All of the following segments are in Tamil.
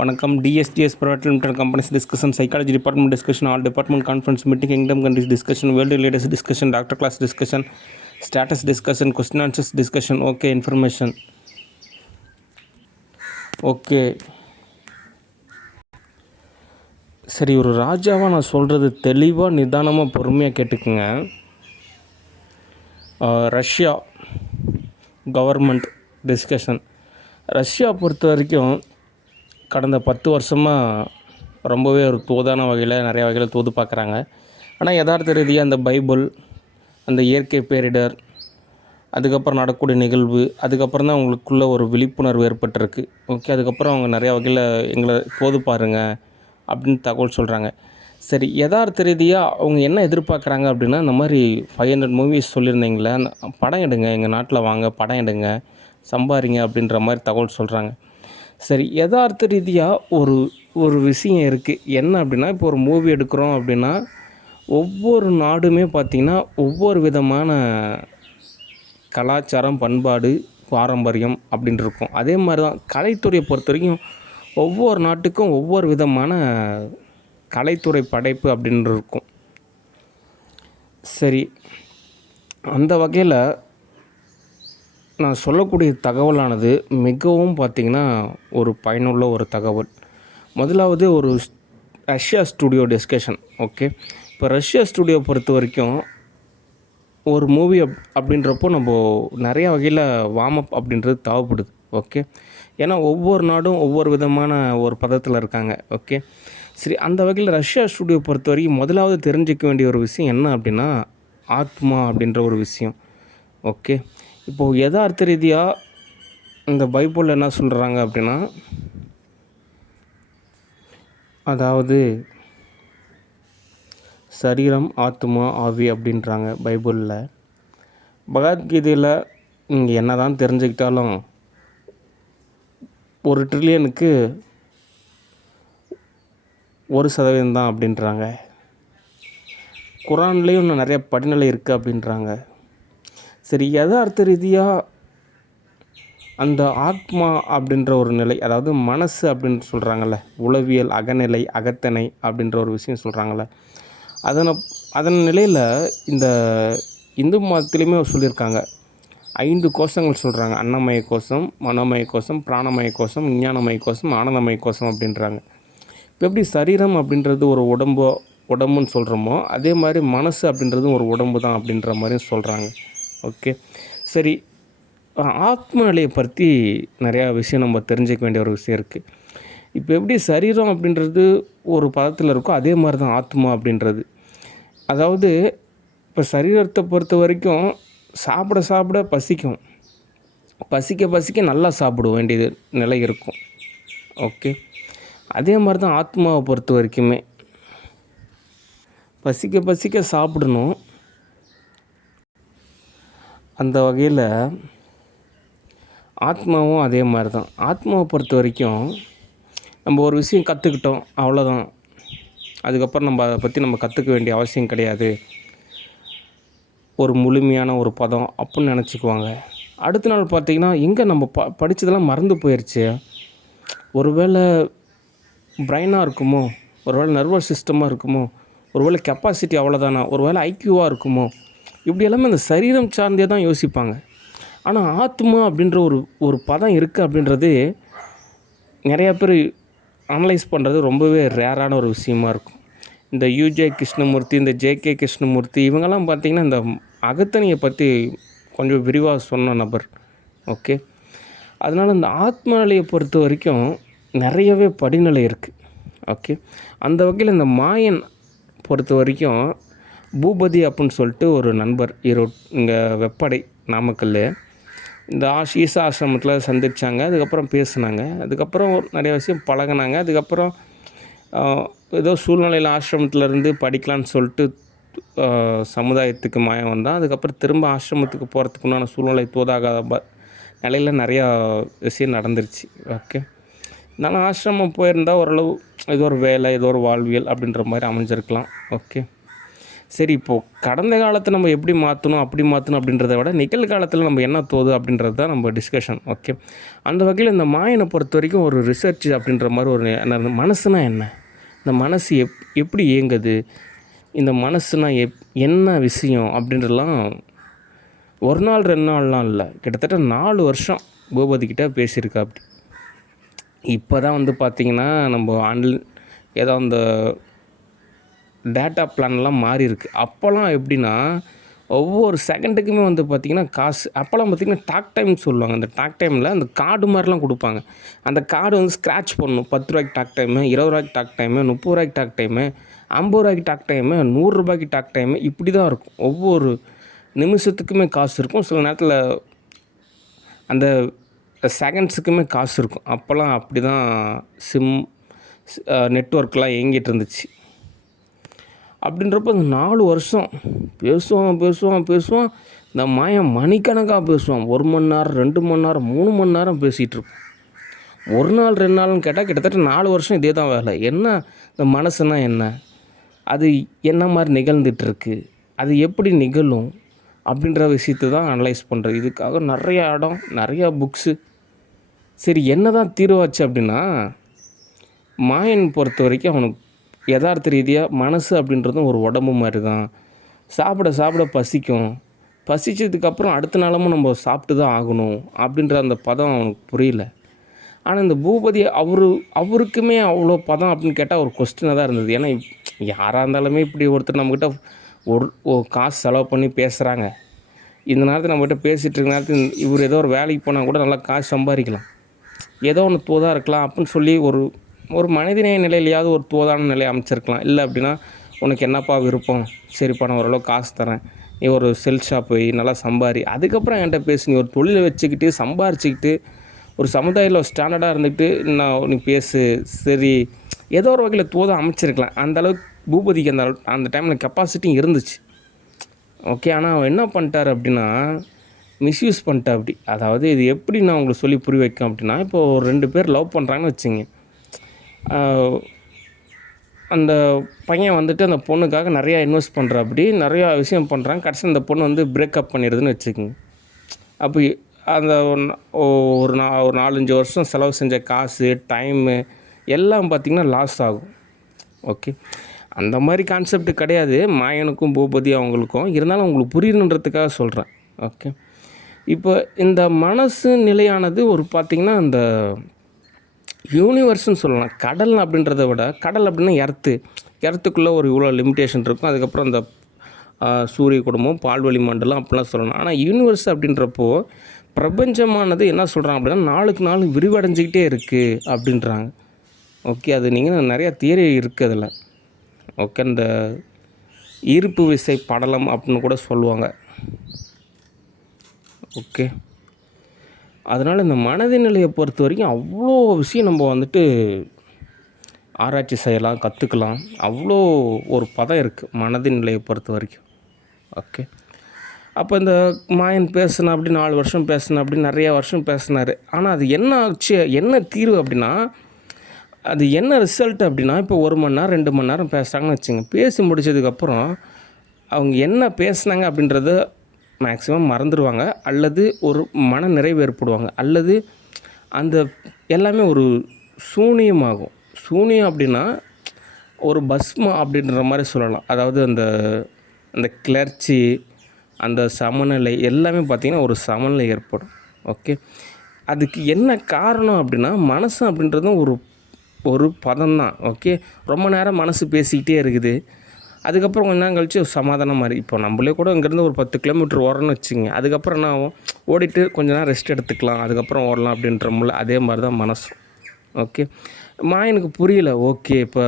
வணக்கம். டிஎஸ்டிஎஸ் private limited companies discussion, psychology department discussion, all department conference meeting, kingdom countries discussion, world leaders discussion, doctor class discussion, status discussion, question answers discussion. Okay, information. Okay, சரி. ஒரு ராஜாவாக நான் சொல்கிறது தெளிவாக நிதானமாக பொறுமையாக கேட்டுக்குங்க. Russia government discussion. ரஷ்யா பொறுத்த வரைக்கும் கடந்த 10 வருஷமாக ரொம்பவே ஒரு தோதான வகையில் நிறையா வகையில் தோது பார்க்குறாங்க. ஆனால் யதார்த்த ரீதியாக அந்த பைபிள், அந்த இயற்கை பேரிடர், அதுக்கப்புறம் நடக்கக்கூடிய நிகழ்வு, அதுக்கப்புறம் தான் அவங்களுக்குள்ள ஒரு விழிப்புணர்வு ஏற்பட்டிருக்கு. ஓகே, அதுக்கப்புறம் அவங்க நிறையா வகையில் எங்களை தோது பாருங்க அப்படின்னு தகவல் சொல்கிறாங்க. சரி, யதார்த்த ரீதியாக அவங்க என்ன எதிர்பார்க்குறாங்க அப்படின்னா, இந்த மாதிரி 500 மூவிஸ் சொல்லியிருந்தீங்களே, படம் எடுங்க, எங்கள் நாட்டில் வாங்க படம் எடுங்க, சம்பாதிங்க அப்படின்ற மாதிரி தகவல் சொல்கிறாங்க. சரி, யதார்த்த ரீதியாக ஒரு விஷயம் இருக்குது. என்ன அப்படின்னா, இப்போ ஒரு மூவி எடுக்கிறோம் அப்படின்னா ஒவ்வொரு நாடுமே பார்த்திங்கன்னா ஒவ்வொரு விதமான கலாச்சாரம், பண்பாடு, பாரம்பரியம் அப்படின்ட்டு இருக்கும். அதே மாதிரி தான் கலைத்துறையை பொறுத்த வரைக்கும் ஒவ்வொரு நாட்டுக்கும் ஒவ்வொரு விதமான கலைத்துறை படைப்பு அப்படின்ட்டு இருக்கும். சரி, அந்த வகையில் நான் சொல்லக்கூடிய தகவலானது மிகவும் பார்த்திங்கன்னா ஒரு பயனுள்ள ஒரு தகவல். முதலாவது ஒரு ரஷ்யா ஸ்டுடியோ டிஸ்கஷன். ஓகே, இப்போ ரஷ்யா ஸ்டுடியோ பொறுத்த வரைக்கும் ஒரு மூவி அப்படின்றப்போ நம்ம நிறையா வகையில் வார்ம் அப் அப்படின்றது தேவைப்படுது. ஓகே, ஏன்னா ஒவ்வொரு நாடும் ஒவ்வொரு விதமான ஒரு பதத்தில் இருக்காங்க. ஓகே, சரி. அந்த வகையில் ரஷ்யா ஸ்டுடியோ பொறுத்த வரைக்கும் முதலாவது தெரிஞ்சிக்க வேண்டிய ஒரு விஷயம் என்ன அப்படின்னா, ஆத்மா அப்படின்ற ஒரு விஷயம். ஓகே, இப்போது யதார்த்த ரீதியாக இந்த பைபிளில் என்ன சொல்கிறாங்க அப்படின்னா, அதாவது சரீரம், ஆத்மா, ஆவி அப்படின்றாங்க பைபிளில். பகவத்கீதையில் நீங்கள் என்ன தான் தெரிஞ்சுக்கிட்டாலும் 1 ட்ரில்லியனுக்கு 1% தான் அப்படின்றாங்க. குரான்லேயும் இன்னும் நிறைய படிநிலை இருக்குது அப்படின்றாங்க. சரி, யதார்த்த ரீதியாக அந்த ஆத்மா அப்படின்ற ஒரு நிலை, அதாவது மனசு அப்படின்னு சொல்கிறாங்கள்ல, உளவியல் அகநிலை, அகத்தனை அப்படின்ற ஒரு விஷயம் சொல்கிறாங்கள்ல, அதன் நிலையில் இந்த இந்து மதத்துலேயுமே சொல்லியிருக்காங்க. 5 கோஷங்கள் சொல்கிறாங்க. அன்னமய கோஷம், மனோமய கோஷம், பிராணமய கோஷம், விஞ்ஞானமய கோஷம், ஆனந்தமய கோஷம் அப்படின்றாங்க. இப்போ எப்படி சரீரம் அப்படின்றது ஒரு உடம்புன்னு சொல்கிறோமோ, அதே மாதிரி மனசு அப்படின்றது ஒரு உடம்பு தான் அப்படின்ற மாதிரியும் சொல்கிறாங்க. ஓகே, சரி. ஆத்ம நிலையை பற்றி நிறையா விஷயம் நம்ம தெரிஞ்சிக்க வேண்டிய ஒரு விஷயம் இருக்குது. இப்போ எப்படி சரீரம் அப்படின்றது ஒரு பதத்தில் இருக்கோ, அதே மாதிரி தான் ஆத்மா அப்படின்றது. அதாவது இப்போ சரீரத்தை பொறுத்த வரைக்கும் சாப்பிட பசிக்கும், பசிக்க நல்லா சாப்பிட வேண்டியது நிலை இருக்கும். ஓகே, அதே மாதிரி தான் ஆத்மாவை பொறுத்த வரைக்குமே பசிக்க சாப்பிடணும். அந்த வகையில் ஆத்மாவும் அதே மாதிரி தான். ஆத்மாவை பொறுத்த வரைக்கும் நம்ம ஒரு விஷயம் கற்றுக்கிட்டோம், அவ்வளோதான். அதுக்கப்புறம் நம்ம அதை பற்றி நம்ம கற்றுக்க வேண்டிய அவசியம் கிடையாது, ஒரு முழுமையான ஒரு பதம் அப்படின்னு நினச்சிக்குவாங்க. அடுத்த நாள் பார்த்திங்கன்னா எங்கே நம்ம படித்ததெல்லாம் மறந்து போயிடுச்சு, ஒருவேளை பிரெயினாக இருக்குமோ, ஒருவேளை நர்வஸ் சிஸ்டமாக இருக்குமோ, ஒருவேளை கெப்பாசிட்டி அவ்வளோதானா, ஒருவேளை ஐக்யூவாக இருக்குமோ, இப்படி எல்லாமே அந்த சரீரம் சார்ந்தே தான் யோசிப்பாங்க. ஆனால் ஆத்மா அப்படின்ற ஒரு பதம் இருக்குது அப்படின்றது நிறையா பேர் அனலைஸ் பண்ணுறது ரொம்பவே ரேரான ஒரு விஷயமா இருக்கும். இந்த யூஜே கிருஷ்ணமூர்த்தி, இந்த ஜேகே கிருஷ்ணமூர்த்தி, இவங்கெல்லாம் பார்த்திங்கன்னா இந்த அகத்தனியை பற்றி கொஞ்சம் விரிவாக சொன்ன நபர். ஓகே, அதனால் இந்த ஆத்ம நிலையை பொறுத்த வரைக்கும் நிறையவே படிநிலை இருக்குது. ஓகே, அந்த வகையில் இந்த மாயன் பொறுத்த வரைக்கும் பூபதி அப்படின்னு சொல்லிட்டு ஒரு நண்பர் இங்கே வெப்படை நாமக்கல், இந்த ஈசா ஆசிரமத்தில் சந்தித்தாங்க. அதுக்கப்புறம் பேசினாங்க, அதுக்கப்புறம் நிறைய விஷயம் பழகினாங்க. அதுக்கப்புறம் ஏதோ சூழ்நிலையில் ஆசிரமத்திலேருந்து படிக்கலான்னு சொல்லிட்டு சமுதாயத்துக்கு மாயம் வந்தான். அதுக்கப்புறம் திரும்ப ஆசிரமத்துக்கு போகிறதுக்கு உண்டான சூழ்நிலை தோதாகாத நிலையில் நிறையா விஷயம் நடந்துருச்சு. ஓகே, இருந்தாலும் ஆசிரமம் போயிருந்தால் ஓரளவு ஏதோ ஒரு வேலை, ஏதோ ஒரு வாழ்வியல் அப்படின்ற மாதிரி அமைஞ்சிருக்கலாம். ஓகே, சரி, இப்போது கடந்த காலத்தை நம்ம எப்படி மாற்றணும் அப்படி மாற்றணும் அப்படின்றத விட நிகழ்காலத்தில் நம்ம என்ன தோது அப்படின்றது தான் நம்ம டிஸ்கஷன். ஓகே, அந்த வகையில் இந்த மாயனை பொறுத்த வரைக்கும் ஒரு ரிசர்ச் அப்படின்ற மாதிரி ஒரு என்ன மனசுனா என்ன, இந்த மனசு எப்படி இயங்குது, இந்த மனசுனா என்ன விஷயம் அப்படின்றலாம் ஒரு நாள் 2 நாள்லாம் இல்லை, கிட்டத்தட்ட 4 வருஷம் பூபதிக்கிட்ட பேசியிருக்கா. அப்படி இப்போ தான் வந்து பார்த்திங்கன்னா நம்ம ஏதோ அந்த டேட்டா பிளான்லாம் மாறி இருக்குது. அப்போல்லாம் எப்படின்னா ஒவ்வொரு செகண்டுக்குமே வந்து பார்த்திங்கன்னா காசு. அப்போல்லாம் பார்த்திங்கன்னா டாக் டைம்னு சொல்லுவாங்க. அந்த டாக் டைமில் அந்த கார்டு மாதிரிலாம் கொடுப்பாங்க. அந்த கார்டு வந்து ஸ்க்ராட்ச் பண்ணணும். 10 ரூபாய்க்கு டாக் டைமு, 20 ரூபாய்க்கு டாக் டைமு, 30 ரூபாய்க்கு டாக் டைமு, 50 ரூபாய்க்கு டாக் டைமு, 100 ரூபாய்க்கு டாக் டைமு, இப்படி தான் இருக்கும். ஒவ்வொரு நிமிஷத்துக்குமே காசு இருக்கும். சில நேரத்தில் அந்த செகண்ட்ஸுக்குமே காசு இருக்கும். அப்போல்லாம் அப்படி தான் நெட்வொர்க்லாம் இயங்கிட்டு இருந்துச்சு. அப்படின்றப்ப இந்த 4 வருஷம் பேசுவான். இந்த மாயன் மணிக்கணக்காக பேசுவான். 1 மணி நேரம், 2 மணி நேரம், 3 மணி நேரம் பேசிகிட்டு இருப்போம். ஒரு நாள் 2 நாள்னு கேட்டால் கிட்டத்தட்ட 4 வருஷம் இதே தான் வேலை. என்ன இந்த மனசுனா என்ன, அது என்ன மாதிரி நிகழ்ந்துட்டுருக்கு, அது எப்படி நிகழும் அப்படின்ற விஷயத்தை தான் அனலைஸ் பண்ணுறது. இதுக்காக நிறையா இடம், நிறையா புக்ஸு. சரி, என்ன தான் தீர்வாச்சு அப்படின்னா, மாயன் பொறுத்த வரைக்கும் அவனுக்கு யதார்த்த ரீதியாக மனசு அப்படின்றதும் ஒரு உடம்பு மாதிரி தான். சாப்பிட பசிக்கும். பசிச்சதுக்கப்புறம் அடுத்த நாளமும் நம்ம சாப்பிட்டு தான் ஆகணும் அப்படின்ற அந்த பதம் அவனுக்கு புரியல. ஆனால் இந்த பூபதி அவருக்குமே அவ்வளோ பதம் அப்படின்னு கேட்டால் ஒரு கொஸ்டினாக தான் இருந்தது. ஏன்னா யாராக இருந்தாலுமே இப்படி ஒருத்தர் நம்மக்கிட்ட ஒரு காசு செலவு பண்ணி பேசுகிறாங்க. இந்த நேரத்தில் நம்மகிட்ட பேசிகிட்டு இருக்க நேரத்தில் இவர் ஏதோ ஒரு வேலைக்கு போனால் கூட நல்லா காசு சம்பாதிக்கலாம், ஏதோ ஒன்று தோதாக இருக்கலாம் அப்படின்னு சொல்லி ஒரு மனிதநேய நிலையிலையாவது ஒரு தோதான நிலையை அமைச்சிருக்கலாம். இல்லை அப்படின்னா உனக்கு என்னப்பா விருப்பம், சரிப்பா நான் ஓரளவு காசு தரேன், நீ ஒரு செல் ஷாப் போய் நல்லா அதுக்கப்புறம் என்கிட்ட பேசு, நீ ஒரு தொழிலை வச்சுக்கிட்டு சம்பாரிச்சிக்கிட்டு ஒரு சமுதாயத்தில் ஸ்டாண்டர்டாக இருந்துக்கிட்டு நீ பேசு, சரி ஏதோ ஒரு வகையில் தோதாக அமைச்சிருக்கலாம். அந்தளவுக்கு பூபதிக்கு அந்த டைமில் கெப்பாசிட்டியும் இருந்துச்சு. ஓகே, ஆனால் அவன் என்ன பண்ணிட்டார் அப்படின்னா மிஸ்யூஸ் பண்ணிட்டா. அப்படி அதாவது இது எப்படி நான் உங்களுக்கு சொல்லி புரிய வைக்கும் அப்படின்னா, இப்போது ஒரு 2 பேர் லவ் பண்ணுறாங்கன்னு வச்சுங்க. அந்த பையன் வந்துட்டு அந்த பொண்ணுக்காக நிறையா இன்வெஸ்ட் பண்ணுறா, அப்படி நிறையா விஷயம் பண்ணுறாங்க. கடைசி அந்த பொண்ணு வந்து பிரேக்கப் பண்ணிடுதுன்னு வச்சுக்கோங்க. அப்போ அந்த ஒரு 4-5 வருஷம் செலவு செஞ்ச காசு, டைமு எல்லாம் பார்த்திங்கன்னா லாஸ் ஆகும். ஓகே, அந்த மாதிரி கான்செப்ட் கிடையாது மாயனுக்கும் பூபதி அவங்களுக்கும். இருந்தாலும் உங்களுக்கு புரியணுன்றதுக்காக சொல்கிறேன். ஓகே, இப்போ இந்த மனசு நிலையானது ஒரு பார்த்திங்கன்னா அந்த யூனிவர்ஸ்னு சொல்லலாம். கடல் அப்படின்றத விட, கடல் அப்படின்னா எர்த்துக்குள்ளே ஒரு இவ்வளோ லிமிட்டேஷன் இருக்கும். அதுக்கப்புறம் அந்த சூரிய குடும்பம், பால்வெளி மண்டலம் அப்படிலாம் சொல்லலாம். ஆனால் யூனிவர்ஸ் அப்படின்றப்போ பிரபஞ்சமானது என்ன சொல்கிறாங்க அப்படின்னா நாளுக்கு நாள் விரிவடைஞ்சிக்கிட்டே இருக்குது அப்படின்றாங்க. ஓகே, அது நீங்கள் நிறையா தியரி இருக்குது அதில். ஓகே, அந்த ஈர்ப்பு விசை படலம் அப்படின்னு கூட சொல்லுவாங்க. ஓகே, அதனால் இந்த மனதின் நிலையை பொறுத்த வரைக்கும் அவ்வளோ விஷயம் நம்ம வந்துட்டு ஆராய்ச்சி செய்யலாம், கற்றுக்கலாம். அவ்வளோ ஒரு பதம் இருக்குது மனதின் நிலையை பொறுத்த வரைக்கும். ஓகே, அப்போ இந்த மாயன் பேசினா அப்படி 4 வருஷம் பேசினா அப்படி நிறையா வருஷம் பேசினார். ஆனால் அது என்ன ஆச்சு, என்ன தீர்வு அப்படின்னா, அது என்ன ரிசல்ட் அப்படின்னா, இப்போ 1 மணி நேரம் 2 மணி நேரம் பேசுகிறாங்கன்னு வச்சுங்க. பேசி முடித்ததுக்கப்புறம் அவங்க என்ன பேசுனாங்க அப்படின்றத மேக்ஸிமம் மறந்துடுவாங்க, அல்லது ஒரு மன நிறைவு ஏற்படுவாங்க, அல்லது அந்த எல்லாமே ஒரு சூனியமாகும். சூனியம் அப்படின்னா ஒரு பஸ்மம் அப்படின்ற மாதிரி சொல்லலாம். அதாவது அந்த கிளர்ச்சி, அந்த சமநிலை எல்லாமே பார்த்திங்கன்னா ஒரு சமநிலை ஏற்படும். ஓகே, அதுக்கு என்ன காரணம் அப்படின்னா மனசு அப்படின்றதும் ஒரு பதம் தான். ஓகே, ரொம்ப நேரம் மனசு பேசிக்கிட்டே இருக்குது. அதுக்கப்புறம் கொஞ்ச நேரம் கழித்து சமாதானம் மாதிரி. இப்போ நம்மளே கூட இங்கேருந்து ஒரு 10 கிலோமீட்டர் ஓடுறோன்னு வச்சுங்க. அதுக்கப்புறம் என்ன ஆகும், ஓடிட்டு கொஞ்ச நேரம் ரெஸ்ட் எடுத்துக்கலாம், அதுக்கப்புறம் ஓடலாம் அப்படின்றமுல்ல. அதே மாதிரி தான் மனசும். ஓகே, மாயனுக்கு புரியல. ஓகே, இப்போ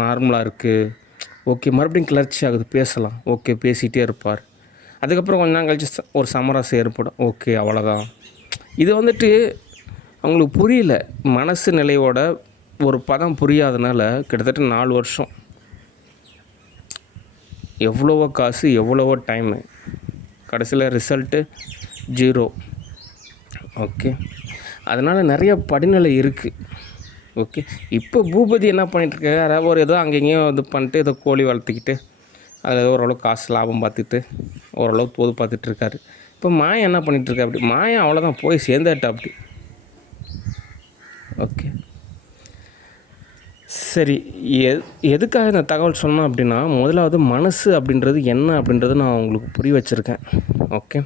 நார்மலாக இருக்குது. ஓகே, மறுபடியும் கிளர்ச்சி ஆகுது, பேசலாம். ஓகே, பேசிகிட்டே இருப்பார். அதுக்கப்புறம் கொஞ்ச நேரம் கழித்து ஒரு சமரசம் ஏற்படும். ஓகே, அவ்வளோதான். இது வந்துட்டு அவங்களுக்கு புரியல. மனசு நிலையோட ஒரு பதம் புரியாதனால கிட்டத்தட்ட 4 வருஷம், எவ்வளவோ காசு, எவ்வளவோ டைமு, கடைசியில் ரிசல்ட்டு 0. ஓகே, அதனால் நிறைய படிநிலை இருக்குது. ஓகே, இப்போ பூபதி என்ன பண்ணிகிட்ருக்காரு, யாராவது ஏதோ அங்கேயும் இது பண்ணிட்டு ஏதோ கோழி வளர்த்துக்கிட்டு அதில் ஓரளவு காசு லாபம் பார்த்துட்டு ஓரளவு தோது பார்த்துட்ருக்காரு. இப்போ மாயன் என்ன பண்ணிகிட்ருக்கா அப்படி, மாயன் அவ்வளோதான் போய் சேர்ந்தாட்டா அப்படி. ஓகே, சரி. எதுக்காக இந்த தகவல் சொன்னேன் அப்படின்னா, முதலாவது மனசு அப்படின்றது என்ன அப்படின்றத நான் உங்களுக்கு புரிய வச்சுருக்கேன். ஓகே,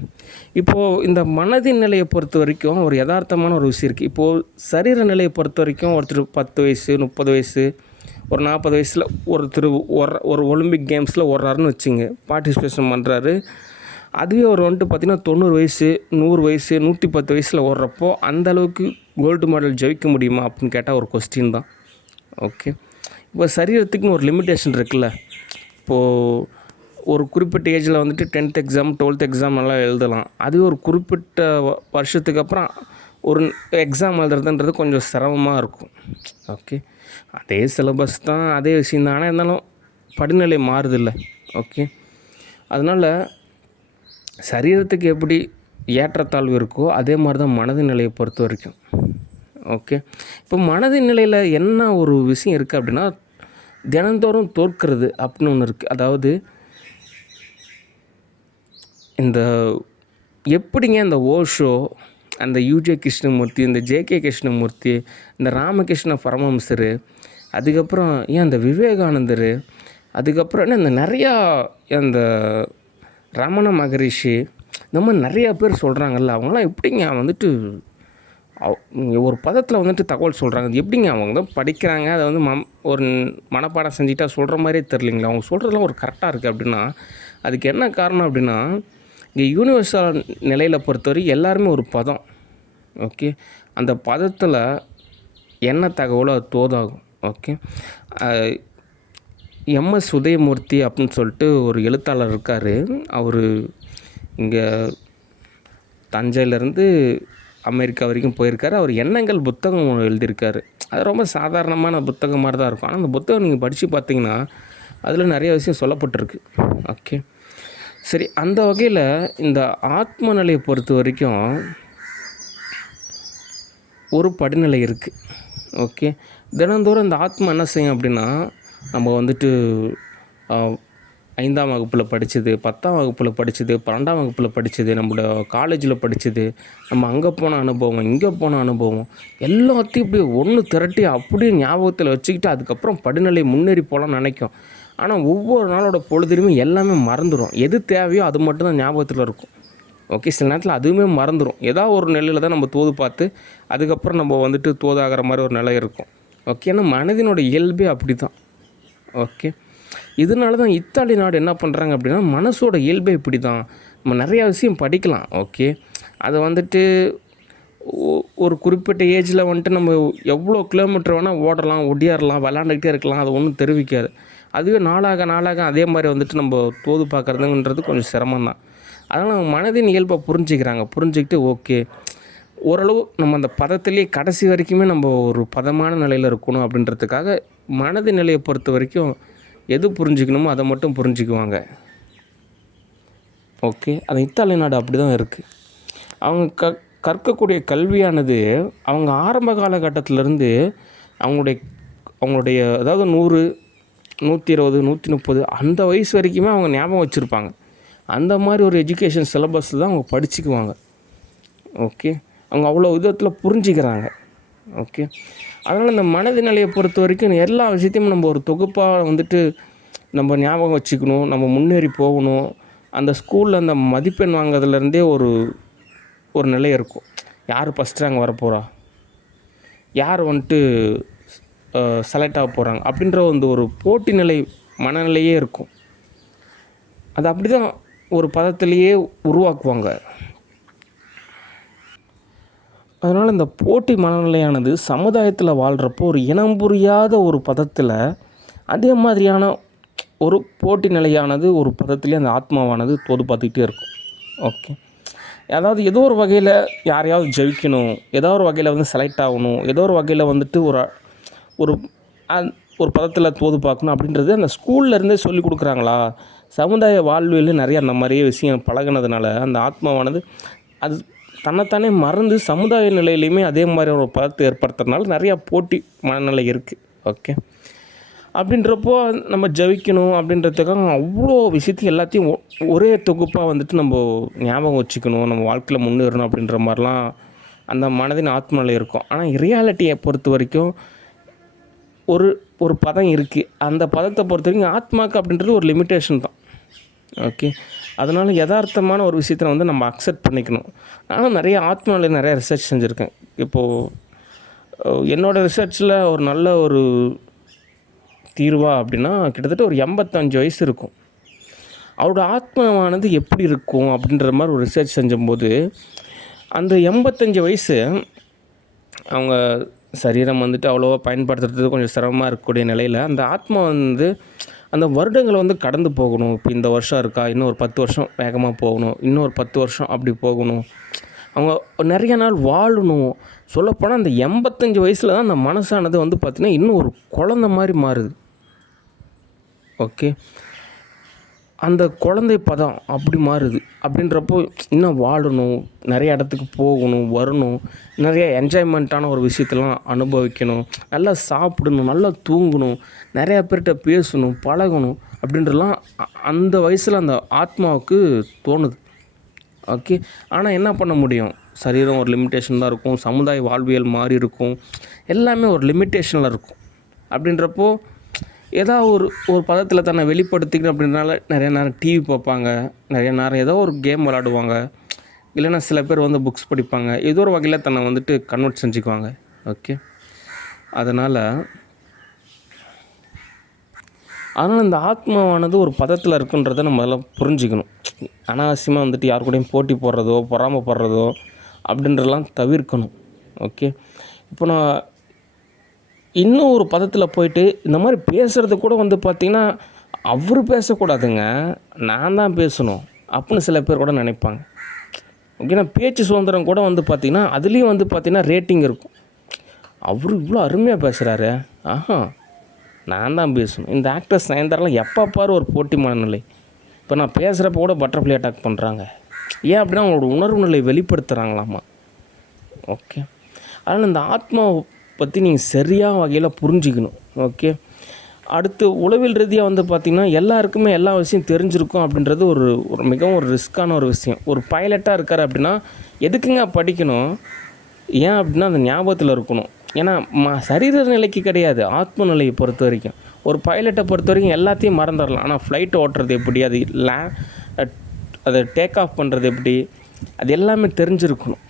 இப்போது இந்த மனதின் நிலையை பொறுத்த வரைக்கும் ஒரு யதார்த்தமான ஒரு விஷயம் இருக்குது. இப்போது சரீர நிலையை பொறுத்த வரைக்கும் ஒருத்தர் 10 வயசு 30 வயசு ஒரு 40 வயசில் ஒருத்தர் ஒரு ஒலிம்பிக் கேம்ஸில் ஓடுறாருன்னு வச்சுங்க, பார்ட்டிசிபேஷன் பண்ணுறாரு. அதுவே ஒரு வந்துட்டு பார்த்திங்கன்னா 90 வயசு 100 வயசு 110 வயசில் ஓடுறப்போ அந்தளவுக்கு கோல்டு மெடல் ஜெயிக்க முடியுமா அப்படின்னு கேட்டால் ஒரு கொஸ்டின் தான். ஓகே, இப்போ சரீரத்துக்குன்னு ஒரு லிமிட்டேஷன் இருக்குல்ல. இப்போது ஒரு குறிப்பிட்ட ஏஜில் வந்துட்டு 10th எக்ஸாம் 12th எக்ஸாம் எல்லாம் எழுதலாம். அதுவே ஒரு குறிப்பிட்ட வருஷத்துக்கு அப்புறம் ஒரு எக்ஸாம் எழுதுறதுன்றது கொஞ்சம் சிரமமாக இருக்கும். ஓகே, அதே சிலபஸ் தான், அதே விஷயம் தான், ஆனால் இருந்தாலும் படிநிலை மாறுதில்லை. ஓகே, அதனால் சரீரத்துக்கு எப்படி ஏற்றத்தாழ்வு இருக்கோ அதே மாதிரி தான் மனது நிலையை பொறுத்த வரைக்கும். ஓகே, இப்போ மனதின் நிலையில் என்ன ஒரு விஷயம் இருக்குது அப்படின்னா, தினந்தோறும் தோற்கிறது அப்படின்னு ஒன்று இருக்குது. அதாவது இந்த எப்படிங்க இந்த ஓஷோ, அந்த யூஜே கிருஷ்ணமூர்த்தி, இந்த ஜேகே கிருஷ்ணமூர்த்தி, இந்த ராமகிருஷ்ண பரமஹம்சர், அதுக்கப்புறம் ஏன் அந்த விவேகானந்தர், அதுக்கப்புறம் என்ன இந்த நிறையா அந்த ரமண மகரிஷி, இந்த மாதிரி நிறையா பேர் சொல்கிறாங்கல்ல, அவங்களாம் எப்படிங்க வந்துட்டு ஒரு பதத்தில் வந்துட்டு தகவல் சொல்கிறாங்க. அது எப்படிங்க அவங்க தான் படிக்கிறாங்க, அதை வந்து ஒரு மனப்பாடம் செஞ்சுட்டா சொல்கிற மாதிரியே தெரிலிங்களா. அவங்க சொல்கிறதுலாம் ஒரு கரெக்டாக இருக்குது அப்படின்னா அதுக்கு என்ன காரணம் அப்படின்னா, இங்கே யூனிவர்சல் நிலையில் பொறுத்தவரை எல்லாருமே ஒரு பதம். ஓகே, அந்த பதத்தில் என்ன தகவலோ அது தோதாகும். ஓகே, எம்எஸ் உதயமூர்த்தி அப்படின்னு சொல்லிட்டு ஒரு எழுத்தாளர் இருக்கார். அவர் இங்கே தஞ்சையிலேருந்து அமெரிக்கா வரைக்கும் போயிருக்காரு. அவர் எண்ணங்கள் புத்தகம் எழுதியிருக்காரு. அது ரொம்ப சாதாரணமான புத்தகம் மாதிரி தான் இருக்கும். ஆனால் அந்த புத்தகம் நீங்கள் படித்து பார்த்தீங்கன்னா அதில் நிறைய விஷயம் சொல்லப்பட்டிருக்கு. ஓகே, சரி. அந்த வகையில் இந்த ஆத்ம நிலையை பொறுத்த வரைக்கும் ஒரு படிநிலை இருக்குது. ஓகே, தினந்தோறும் இந்த ஆத்மா என்ன செய்யும் அப்படின்னா, நம்ம வந்துட்டு 5ஆம் வகுப்பில் படித்தது, 10ஆம் வகுப்பில் படித்தது, 12ஆம் வகுப்பில் படித்தது, நம்மளோட காலேஜில் படித்தது, நம்ம அங்கே போன அனுபவம், இங்கே போன அனுபவம், எல்லாத்தையும் இப்படி ஒன்று திரட்டி அப்படியே ஞாபகத்தில் வச்சுக்கிட்டு அதுக்கப்புறம் படிநிலை முன்னேறி போகலான்னு நினைக்கும். ஆனால் ஒவ்வொரு நாளோட பொழுதுலையுமே எல்லாமே மறந்துடும். எது தேவையோ அது மட்டும்தான் ஞாபகத்தில் இருக்கும். ஓகே, சில நேரத்தில் அதுவுமே மறந்துடும். ஏதாவது ஒரு நிலையில் தான் நம்ம தோது பார்த்து அதுக்கப்புறம் நம்ம வந்துட்டு தோதாகிற மாதிரி ஒரு நிலை இருக்கும். ஓகே, ஏன்னா மனதினோட இயல்பே அப்படி தான். ஓகே, இதனால தான் இத்தாலி நாடு என்ன பண்ணுறாங்க அப்படின்னா, மனசோட இயல்பே இப்படி தான். நம்ம நிறையா விஷயம் படிக்கலாம். ஓகே, அதை வந்துட்டு ஒரு குறிப்பிட்ட ஏஜில் வந்துட்டு நம்ம எவ்வளோ கிலோமீட்டர் வேணால் ஓடலாம், ஒடியாரலாம், விளாண்டுக்கிட்டே இருக்கலாம், அது ஒன்றும் தெரிவிக்காது. அதுவே நாளாக அதே மாதிரி வந்துட்டு நம்ம தோது பார்க்குறதுன்றது கொஞ்சம் சிரமம் தான். அதனால் நம்ம மனதின் இயல்பை புரிஞ்சுக்கிட்டு ஓகே, ஓரளவு நம்ம அந்த பதத்திலே கடைசி வரைக்குமே நம்ம ஒரு பதமான நிலையில் இருக்கணும் அப்படின்றதுக்காக மனது நிலையை பொறுத்த வரைக்கும் எது புரிஞ்சுக்கணுமோ அதை மட்டும் புரிஞ்சுக்குவாங்க. ஓகே, அது இத்தாலி நாடு அப்படி தான் இருக்குது. அவங்க கற்கக்கூடிய கல்வியானது அவங்க ஆரம்ப காலகட்டத்திலேருந்து அவங்களுடைய அதாவது 100 120 130 அந்த வயசு வரைக்குமே அவங்க ஞாபகம் வச்சுருப்பாங்க. அந்த மாதிரி ஒரு எஜுகேஷன் சிலபஸ் தான் அவங்க படிச்சுக்குவாங்க. ஓகே, அவங்க அவ்வளோ விதத்தில் புரிஞ்சுக்கிறாங்க. ஓகே, அதனால் இந்த மனது நிலையை பொறுத்த வரைக்கும் எல்லா விஷயத்தையும் நம்ம ஒரு தொகுப்பாக வந்துட்டு நம்ம ஞாபகம் வச்சுக்கணும், நம்ம முன்னேறி போகணும். அந்த ஸ்கூலில் அந்த மதிப்பெண் வாங்குறதுலேருந்தே ஒரு நிலை இருக்கும். யார் ஃபஸ்ட் ரேங்க் வரப்போகிறா, யார் வந்துட்டு செலக்ட் ஆக போகிறாங்க அப்படின்ற ஒரு போட்டி நிலை மனநிலையே இருக்கும். அது அப்படி தான் ஒரு பதத்திலேயே உருவாக்குவாங்க. அதனால் இந்த போட்டி மனநிலையானது சமுதாயத்தில் வாழ்கிறப்போ ஒரு இனம் புரியாத ஒரு பதத்தில் அதே மாதிரியான ஒரு போட்டி நிலையானது ஒரு பதத்திலே அந்த ஆத்மாவானது தோது பார்த்துக்கிட்டே இருக்கும். ஓகே, அதாவது ஏதோ ஒரு வகையில் யாரையாவது ஜெயிக்கணும், ஏதோ ஒரு வகையில் வந்து செலக்ட் ஆகணும், ஏதோ ஒரு வகையில் வந்துட்டு ஒரு ஒரு பதத்தில் தோது பார்க்கணும் அப்படின்றது அந்த ஸ்கூல்லேருந்தே சொல்லி கொடுக்குறாங்களா. சமுதாய வாழ்வியல் நிறைய அந்த மாதிரியே விஷயம் பழகினதுனால அந்த ஆத்மாவானது அது தன்னைத்தானே மறந்து சமுதாய நிலையிலையுமே அதே மாதிரி ஒரு பதத்தை ஏற்படுத்துறதுனால நிறையா போட்டி மனநிலை இருக்குது. ஓகே, அப்படின்றப்போ நம்ம ஜெபிக்கணும் அப்படின்றதுக்காக அவ்வளோ விஷயத்தையும் எல்லாத்தையும் ஒரே தொகுப்பாக வந்துட்டு நம்ம ஞாபகம் வச்சுக்கணும், நம்ம வாழ்க்கையில் முன்னேறணும் அப்படின்ற மாதிரிலாம் அந்த மனதின் ஆத்மநிலை இருக்கும். ஆனால் ரியாலிட்டியை பொறுத்த வரைக்கும் ஒரு ஒரு பதம் இருக்குது. அந்த பதத்தை பொறுத்த வரைக்கும் ஆத்மாக்கு அப்படின்றது ஒரு லிமிட்டேஷன் தான். ஓகே, அதனால் யதார்த்தமான ஒரு விஷயத்தில் வந்து நம்ம அக்செப்ட் பண்ணிக்கணும். நானும் நிறைய ஆத்மாவில் நிறைய ரிசர்ச் செஞ்சுருக்கேன். இப்போது என்னோடய ரிசர்ச்சில் ஒரு நல்ல ஒரு தீர்வா அப்படின்னா கிட்டத்தட்ட ஒரு 85 வயசு இருக்கும். அவரோட ஆத்மாவானது எப்படி இருக்கும் அப்படின்ற மாதிரி ஒரு ரிசர்ச் செஞ்சும்போது அந்த 85 வயசு அவங்க சரீரம் வந்துட்டு அவ்வளோவா பயன்படுத்துறது கொஞ்சம் சிரமமாக இருக்கக்கூடிய நிலையில் அந்த ஆத்மா வந்து அந்த வருடங்களை வந்து கடந்து போகணும். இப்போ இந்த வருஷம் இருக்கா, இன்னும் ஒரு 10 வருஷம் வேகமாக போகணும், இன்னும் ஒரு 10 வருஷம் அப்படி போகணும், அவங்க நிறைய நாள் வாழணும். சொல்லப்போனால் அந்த 85 வயசில் தான் அந்த மனசானது வந்து பார்த்திங்கன்னா இன்னும் ஒரு குழந்த மாதிரி மாறுது. ஓகே, அந்த குழந்தை பதம் அப்படி மாறுது. அப்படின்றப்போ இன்னும் வாழணும், நிறைய இடத்துக்கு போகணும், வரணும், நிறைய என்ஜாய்மெண்ட்டான ஒரு விஷயத்தெல்லாம் அனுபவிக்கணும், நல்லா சாப்பிடணும், நல்லா தூங்கணும், நிறையா பேர்கிட்ட பேசணும், பழகணும் அப்படின்றலாம் அந்த வயசில் அந்த ஆத்மாவுக்கு தோணுது. ஓகே, ஆனால் என்ன பண்ண முடியும்? சரீரம் ஒரு லிமிட்டேஷன் தான் இருக்கும், சமுதாய வாழ்வியல் மாறி இருக்கும், எல்லாமே ஒரு லிமிட்டேஷனில் இருக்கும். அப்படின்றப்போ ஏதாவது ஒரு பதத்தில் தன்னை வெளிப்படுத்திக்கணும் அப்படின்றனால நிறைய நேரம் டிவி பார்ப்பாங்க, நிறைய நேரம் ஏதோ ஒரு கேம் விளாடுவாங்க, இல்லைன்னா சில பேர் வந்து புக்ஸ் படிப்பாங்க, ஏதோ ஒரு வகையில் தன்னை வந்துட்டு கன்வெர்ட் செஞ்சுக்குவாங்க. ஓகே, அதனால் இந்த ஆத்மாவானது ஒரு பதத்தில் இருக்குன்றதை நம்ம எல்லாம் புரிஞ்சுக்கணும். அனாவசியமாக வந்துட்டு யார் கூடயும் போட்டி போடுறதோ பொறாமைப்படுறதோ அப்படின்றலாம் தவிர்க்கணும். ஓகே, இப்போ நான் இன்னும் ஒரு பதத்தில் போயிட்டு இந்த மாதிரி பேசுகிறது கூட வந்து பார்த்திங்கன்னா அவர் பேசக்கூடாதுங்க, நான் தான் பேசணும் அப்படின்னு சில பேர் கூட நினைப்பாங்க. ஓகேண்ணா, பேச்சு சுதந்திரம் கூட வந்து பார்த்திங்கன்னா அதுலேயும் வந்து பார்த்திங்கன்னா ரேட்டிங் இருக்கும். அவர் இவ்வளோ அருமையாக பேசுகிறாரு, நான் தான் பேசணும். இந்த ஆக்டர்ஸ் நயன்தாராலாம் எப்போ பாரு ஒரு போட்டி மனநிலை. இப்போ நான் பேசுகிறப்ப கூட பட்டர்ஃப்ளை அட்டாக் பண்ணுறாங்க. ஏன் அப்படின்னா அவங்களோட உணர்வு நிலை வெளிப்படுத்துகிறாங்களாமா. ஓகே, அதனால் இந்த ஆத்மாவை பற்றி நீங்கள் சரியாக வகையில் புரிஞ்சிக்கணும். ஓகே, அடுத்து உளவியல் ரீதியாக வந்து பார்த்திங்கன்னா எல்லாருக்குமே எல்லா விஷயம் தெரிஞ்சிருக்கும் அப்படின்றது ஒரு மிகவும் ஒரு ரிஸ்க்கான ஒரு விஷயம். ஒரு பைலட்டாக இருக்கார் அப்படின்னா எதுக்குங்க படிக்கணும்? ஏன் அப்படின்னா அந்த ஞாபகத்தில் இருக்கணும். ஏன்னா சரீர நிலைக்கு கிடையாது, ஆத்ம நிலையை பொறுத்த வரைக்கும். ஒரு பைலட்டை பொறுத்த வரைக்கும் எல்லாத்தையும் மறந்துடலாம். ஆனால் ஃப்ளைட் ஓட்டுறது எப்படி, அதை டேக் ஆஃப் பண்ணுறது எப்படி, அது எல்லாமே தெரிஞ்சிருக்கணும்.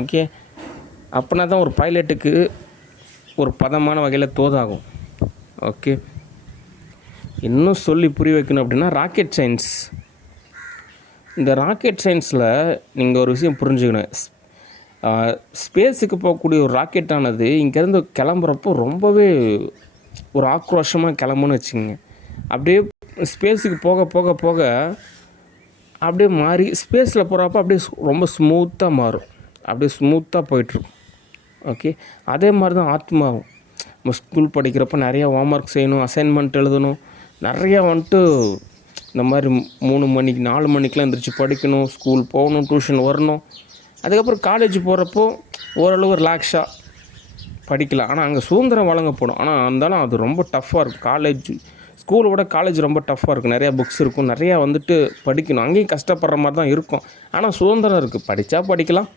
ஓகே, அப்படின்னா தான் ஒரு பைலட்டுக்கு ஒரு பதமான வகையில் தோதாகும். ஓகே, இன்னும் சொல்லி புரிய வைக்கணும் அப்படின்னா ராக்கெட் சயின்ஸ். இந்த ராக்கெட் சயின்ஸில் நீங்கள் ஒரு விஷயம் புரிஞ்சுக்கணும். ஸ்பேஸுக்கு போகக்கூடிய ஒரு ராக்கெட்டானது இங்கேருந்து கிளம்புறப்போ ரொம்பவே ஒரு ஆக்ரோஷமாக கிளம்புன்னு வச்சுக்கோங்க. அப்படியே ஸ்பேஸுக்கு போக போக போக அப்படியே மாறி ஸ்பேஸில் போகிறப்போ அப்படியே ரொம்ப ஸ்மூத்தாக மாறும், அப்படியே ஸ்மூத்தாக போயிட்டுருக்கும். ஓகே, அதே மாதிரி தான் ஆத்மாவும். நம்ம ஸ்கூல் படிக்கிறப்போ நிறையா ஹோம்ஒர்க் செய்யணும், அசைன்மெண்ட் எழுதணும், நிறையா வந்துட்டு இந்த மாதிரி 3 மணிக்கு 4 மணிக்கெலாம் எழுந்திரிச்சு படிக்கணும், ஸ்கூல் போகணும், டியூஷன் வரணும். அதுக்கப்புறம் காலேஜ் போகிறப்போ ஓரளவு ரிலாக்ஸாக படிக்கலாம். ஆனால் அங்கே சுதந்திரம் வழங்கப்படும். ஆனால் இருந்தாலும் அது ரொம்ப டஃப்பாக இருக்கும். ஸ்கூலை விட காலேஜ் ரொம்ப டஃப்பாக இருக்கும். நிறையா புக்ஸ் இருக்கும், நிறையா வந்துட்டு படிக்கணும். அங்கேயும் கஷ்டப்படுற மாதிரி தான் இருக்கும். ஆனால் சுதந்திரம் இருக்குது, படித்தா படிக்கலாம்,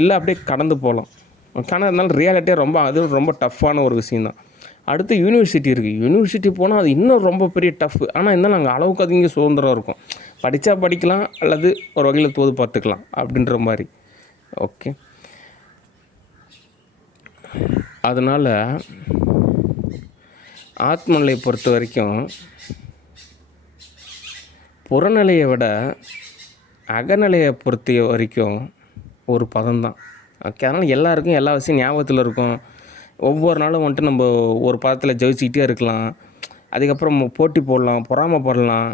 இல்லை அப்படியே கடந்து போகலாம். ஆனால் அதனால ரியாலிட்டியாக அது ரொம்ப டஃப்பான ஒரு விஷயந்தான். அடுத்து யூனிவர்சிட்டி இருக்குது. யூனிவர்சிட்டி போனால் அது இன்னும் ரொம்ப பெரிய டஃப். ஆனால் இருந்தாலும் அங்கே அளவுக்கு அதிக சுதந்திரம் இருக்கும். படித்தா படிக்கலாம், அல்லது ஒரு வகையில் தோது பார்த்துக்கலாம் அப்படின்ற மாதிரி. ஓகே, அதனால் ஆத்மநிலையை பொறுத்த வரைக்கும் புறநிலையை விட அகநிலையை பொறுத்த வரைக்கும் ஒரு பதம்தான். ஓகே, அதனால் எல்லாருக்கும் எல்லா விஷயம் ஞாபகத்தில் இருக்கும். ஒவ்வொரு நாளும் வந்துட்டு நம்ம ஒரு பதத்தில் ஜெயிச்சிக்கிட்டே இருக்கலாம். அதுக்கப்புறம் போட்டி போடலாம், பொறாமைப்படலாம்.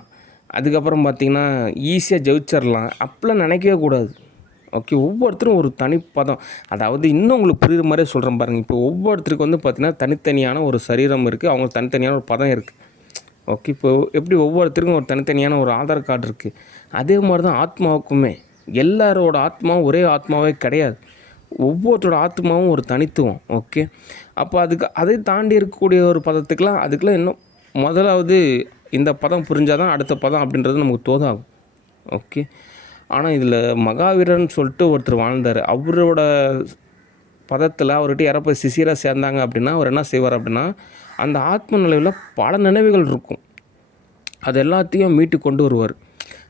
அதுக்கப்புறம் பார்த்திங்கன்னா ஈஸியாக ஜெயிச்சிடலாம். அப்படிலாம் நினைக்கவே கூடாது. ஓகே, ஒவ்வொருத்தரும் ஒரு தனிப்பதம். அதாவது இன்னும் உங்களுக்கு புரியுற மாதிரியே சொல்கிறேன் பாருங்கள். இப்போ ஒவ்வொருத்தருக்கு வந்து பார்த்திங்கன்னா தனித்தனியான ஒரு சரீரம் இருக்குது, அவங்களுக்கு தனித்தனியான ஒரு பதம் இருக்குது. ஓகே, இப்போ எப்படி ஒவ்வொருத்தருக்கும் ஒரு தனித்தனியான ஒரு ஆதார் கார்டு இருக்குது, அதே மாதிரி தான் ஆத்மாவுக்குமே. எல்லாரோட ஆத்மாவும் ஒரே ஆத்மாவே கிடையாது. ஒவ்வொருத்தரோட ஆத்மாவும் ஒரு தனித்துவம். ஓகே. அப்போ அதை தாண்டி இருக்கக்கூடிய ஒரு அதுக்கெலாம் இன்னும் முதலாவது இந்த பதம் புரிஞ்சால் தான் அடுத்த பதம் அப்படின்றது நமக்கு தோதாகும். ஓகே. ஆனால் இதில் மகாவீரன் சொல்லிட்டு ஒருத்தர் வாழ்ந்தார். அவரோட பதத்தில் அவர்கிட்ட யாரோ சிசியராக சேர்ந்தாங்க அப்படின்னா அவர் என்ன செய்வார் அப்படின்னா, அந்த ஆத்ம நிலையில் பல நினைவுகள் இருக்கும். அது எல்லாத்தையும் மீட்டு கொண்டு வருவார்.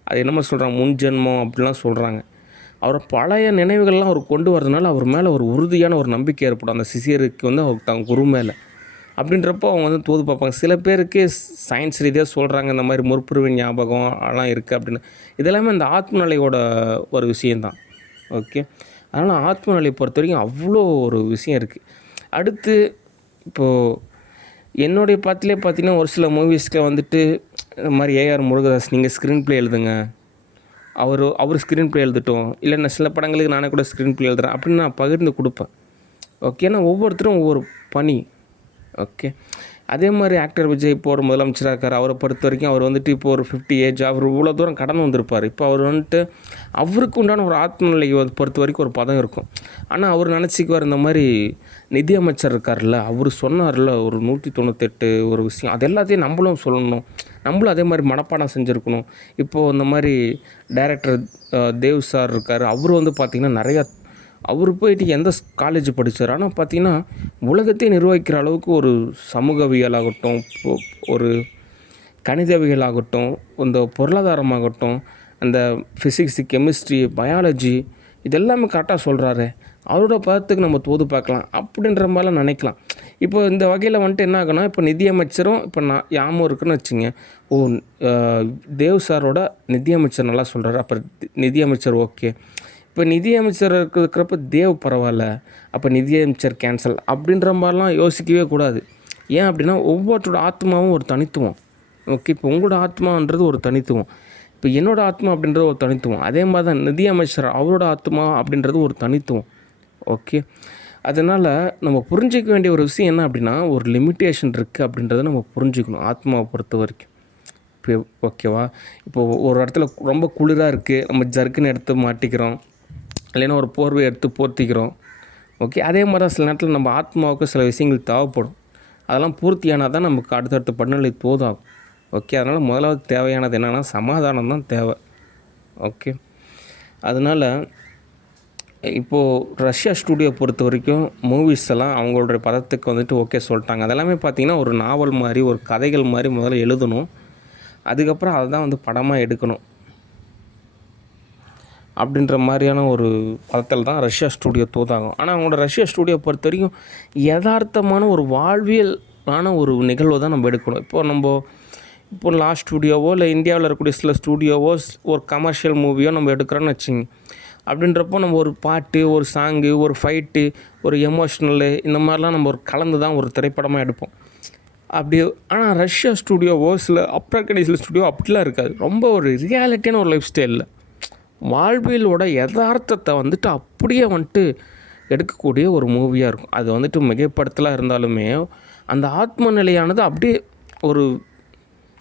அது என்னமோ சொல்கிறாங்க, முன் ஜென்மம் அப்படிலாம் சொல்கிறாங்க. அவர் பழைய நினைவுகள்லாம் அவர் கொண்டு வரதுனால அவர் மேலே ஒரு உறுதியான ஒரு நம்பிக்கை ஏற்படும் அந்த சிசியருக்கு அவர் தங்க குரு மேலே. அப்படின்றப்போ அவங்க தோது பார்ப்பாங்க. சில பேருக்கு சயின்ஸ் ரீதியாக சொல்கிறாங்க, இந்த மாதிரி முற்புறவி ஞாபகம் அதெல்லாம் இருக்குது அப்படின்னு. இதெல்லாமே அந்த ஆத்ம நிலையோட ஒரு விஷயந்தான். ஓகே. அதனால் ஆத்ம நிலையை பொறுத்த வரைக்கும் அவ்வளோ ஒரு விஷயம் இருக்குது. அடுத்து இப்போது என்னுடைய பார்த்திலே பார்த்திங்கன்னா ஒரு சில மூவிஸ்க்கு இந்த மாதிரி ஏஆர் முருகதாஸ் நீங்கள் ஸ்க்ரீன் ப்ளே எழுதுங்க, அவர் ஸ்க்ரீன் ப்ளே எழுதட்டும், இல்லை நான் சில படங்களுக்கு நானே கூட ஸ்க்ரீன் ப்ளே எழுதுறேன் அப்படின்னு நான் பகிர்ந்து கொடுப்பேன். ஓகே. ஏன்னா ஒவ்வொருத்தரும் ஒவ்வொரு பணி. ஓகே. அதே மாதிரி ஆக்டர் விஜய் இப்போ ஒரு முதலமைச்சராக இருக்கார். அவரை பொறுத்த வரைக்கும் அவர் இப்போ ஒரு 50 ஏஜ், அவர் இவ்வளோ தூரம் கடன் வந்திருப்பார். இப்போ அவர் அவருக்கு உண்டான ஒரு ஆத்ம நிலையை பொறுத்த வரைக்கும் ஒரு பதம் இருக்கும். ஆனால் அவர் நினச்சிக்குவார், இந்த மாதிரி நிதியமைச்சர் இருக்கார்ல, அவர் சொன்னார்ல ஒரு 198 ஒரு விஷயம், அது எல்லாத்தையும் நம்மளும் சொல்லணும், நம்மளும் அதே மாதிரி மனப்பாடம் செஞ்சுருக்கணும். இப்போது இந்த மாதிரி டைரக்டர் தேவ் சார் இருக்கார். அவர் பார்த்திங்கன்னா நிறையா அவர் போயிட்டு எந்த காலேஜ் படித்தார், ஆனால் பார்த்திங்கன்னா உலகத்தையே நிர்வகிக்கிற அளவுக்கு ஒரு சமூகவியலாகட்டும், ஒரு கணிதவியலாகட்டும், இந்த பொருளாதாரமாகட்டும், அந்த ஃபிசிக்ஸு, கெமிஸ்ட்ரி, பயாலஜி இதெல்லாமே கரெக்டாக சொல்கிறாரு. அவரோட பதத்துக்கு நம்ம தோது பார்க்கலாம் அப்படின்ற மாதிரிலாம் நினைக்கலாம். இப்போ இந்த வகையில் என்ன ஆகுனா, இப்போ நிதியமைச்சரும் இப்போ யாமும் இருக்குன்னு வச்சுங்க. தேவ் சாரோட நிதியமைச்சர் நல்லா சொல்கிறாரு, அப்போ நிதியமைச்சர் ஓகே. இப்போ நிதியமைச்சர் இருக்கிறப்ப தேவ் பரவாயில்ல, அப்போ நிதியமைச்சர் கேன்சல் அப்படின்ற மாதிரிலாம் யோசிக்கவே கூடாது. ஏன் அப்படின்னா ஒவ்வொருத்தரோட ஆத்மாவும் ஒரு தனித்துவம். ஓகே. இப்போ உங்களோட ஆத்மான்றது ஒரு தனித்துவம், இப்போ என்னோடய ஆத்மா அப்படின்றது ஒரு தனித்துவம். அதே மாதிரி தான் நிதியமைச்சர் அவரோட ஆத்மா அப்படின்றது ஒரு தனித்துவம். ஓகே. அதனால் நம்ம புரிஞ்சிக்க வேண்டிய ஒரு விஷயம் என்ன அப்படின்னா, ஒரு லிமிட்டேஷன் இருக்குது அப்படின்றத நம்ம புரிஞ்சுக்கணும் ஆத்மாவை பொறுத்த வரைக்கும். இப்போ ஓகேவா. இப்போது ஒரு இடத்துல ரொம்ப குளிராக இருக்குது, நம்ம ஜர்க்குன்னு எடுத்து மாட்டிக்கிறோம், இல்லைன்னா ஒரு போர்வை எடுத்து போர்த்திக்கிறோம். ஓகே. அதே மாதிரி தான் சில நேரத்தில் நம்ம ஆத்மாவுக்கு சில விஷயங்கள் தேவைப்படும். அதெல்லாம் பூர்த்தியானால் தான் நமக்கு அடுத்தடுத்த படிநிலை தோதாகும். ஓகே. அதனால் முதலாவது தேவையானது என்னென்னா சமாதானம் தான் தேவை. ஓகே. அதனால் இப்போது ரஷ்யா ஸ்டூடியோ பொறுத்த வரைக்கும் மூவிஸ் எல்லாம் அவங்களுடைய பதத்துக்கு ஓகே சொல்லிட்டாங்க. அதெல்லாமே பார்த்திங்கன்னா ஒரு நாவல் மாதிரி, ஒரு கதைகள் மாதிரி முதல்ல எழுதணும், அதுக்கப்புறம் அதை தான் படமாக எடுக்கணும் அப்படின்ற மாதிரியான ஒரு பதத்தில் தான் ரஷ்யா ஸ்டூடியோ தோதாகும். ஆனால் அவங்களோட ரஷ்யா ஸ்டூடியோ பொறுத்த வரைக்கும் யதார்த்தமான ஒரு வாழ்வியலான ஒரு நிகழ்வை தான் நம்ம எடுக்கணும். இப்போ லாஸ்ட் ஸ்டூடியோவோ இல்லை இந்தியாவில் இருக்கக்கூடிய சில ஸ்டூடியோவோ ஒரு கமர்ஷியல் மூவியோ நம்ம எடுக்கிறோன்னு வச்சுங்க. அப்படின்றப்போ நம்ம ஒரு பாட்டு, ஒரு சாங்கு, ஒரு ஃபைட்டு, ஒரு எமோஷ்னலு இந்த மாதிரிலாம் நம்ம கலந்து தான் ஒரு திரைப்படமாக எடுப்போம். ஆனால் ரஷ்யா ஸ்டூடியோவோ சில சில ஸ்டூடியோ அப்படிலாம் இருக்காது. ரொம்ப ஒரு ரியாலிட்டியான ஒரு லைஃப் ஸ்டைலில் வாழ்வியலோட யதார்த்தத்தை அப்படியே எடுக்கக்கூடிய ஒரு மூவியாக இருக்கும். அது மிகைப்படத்தலாக இருந்தாலுமே அந்த ஆத்ம நிலையானது அப்படியே ஒரு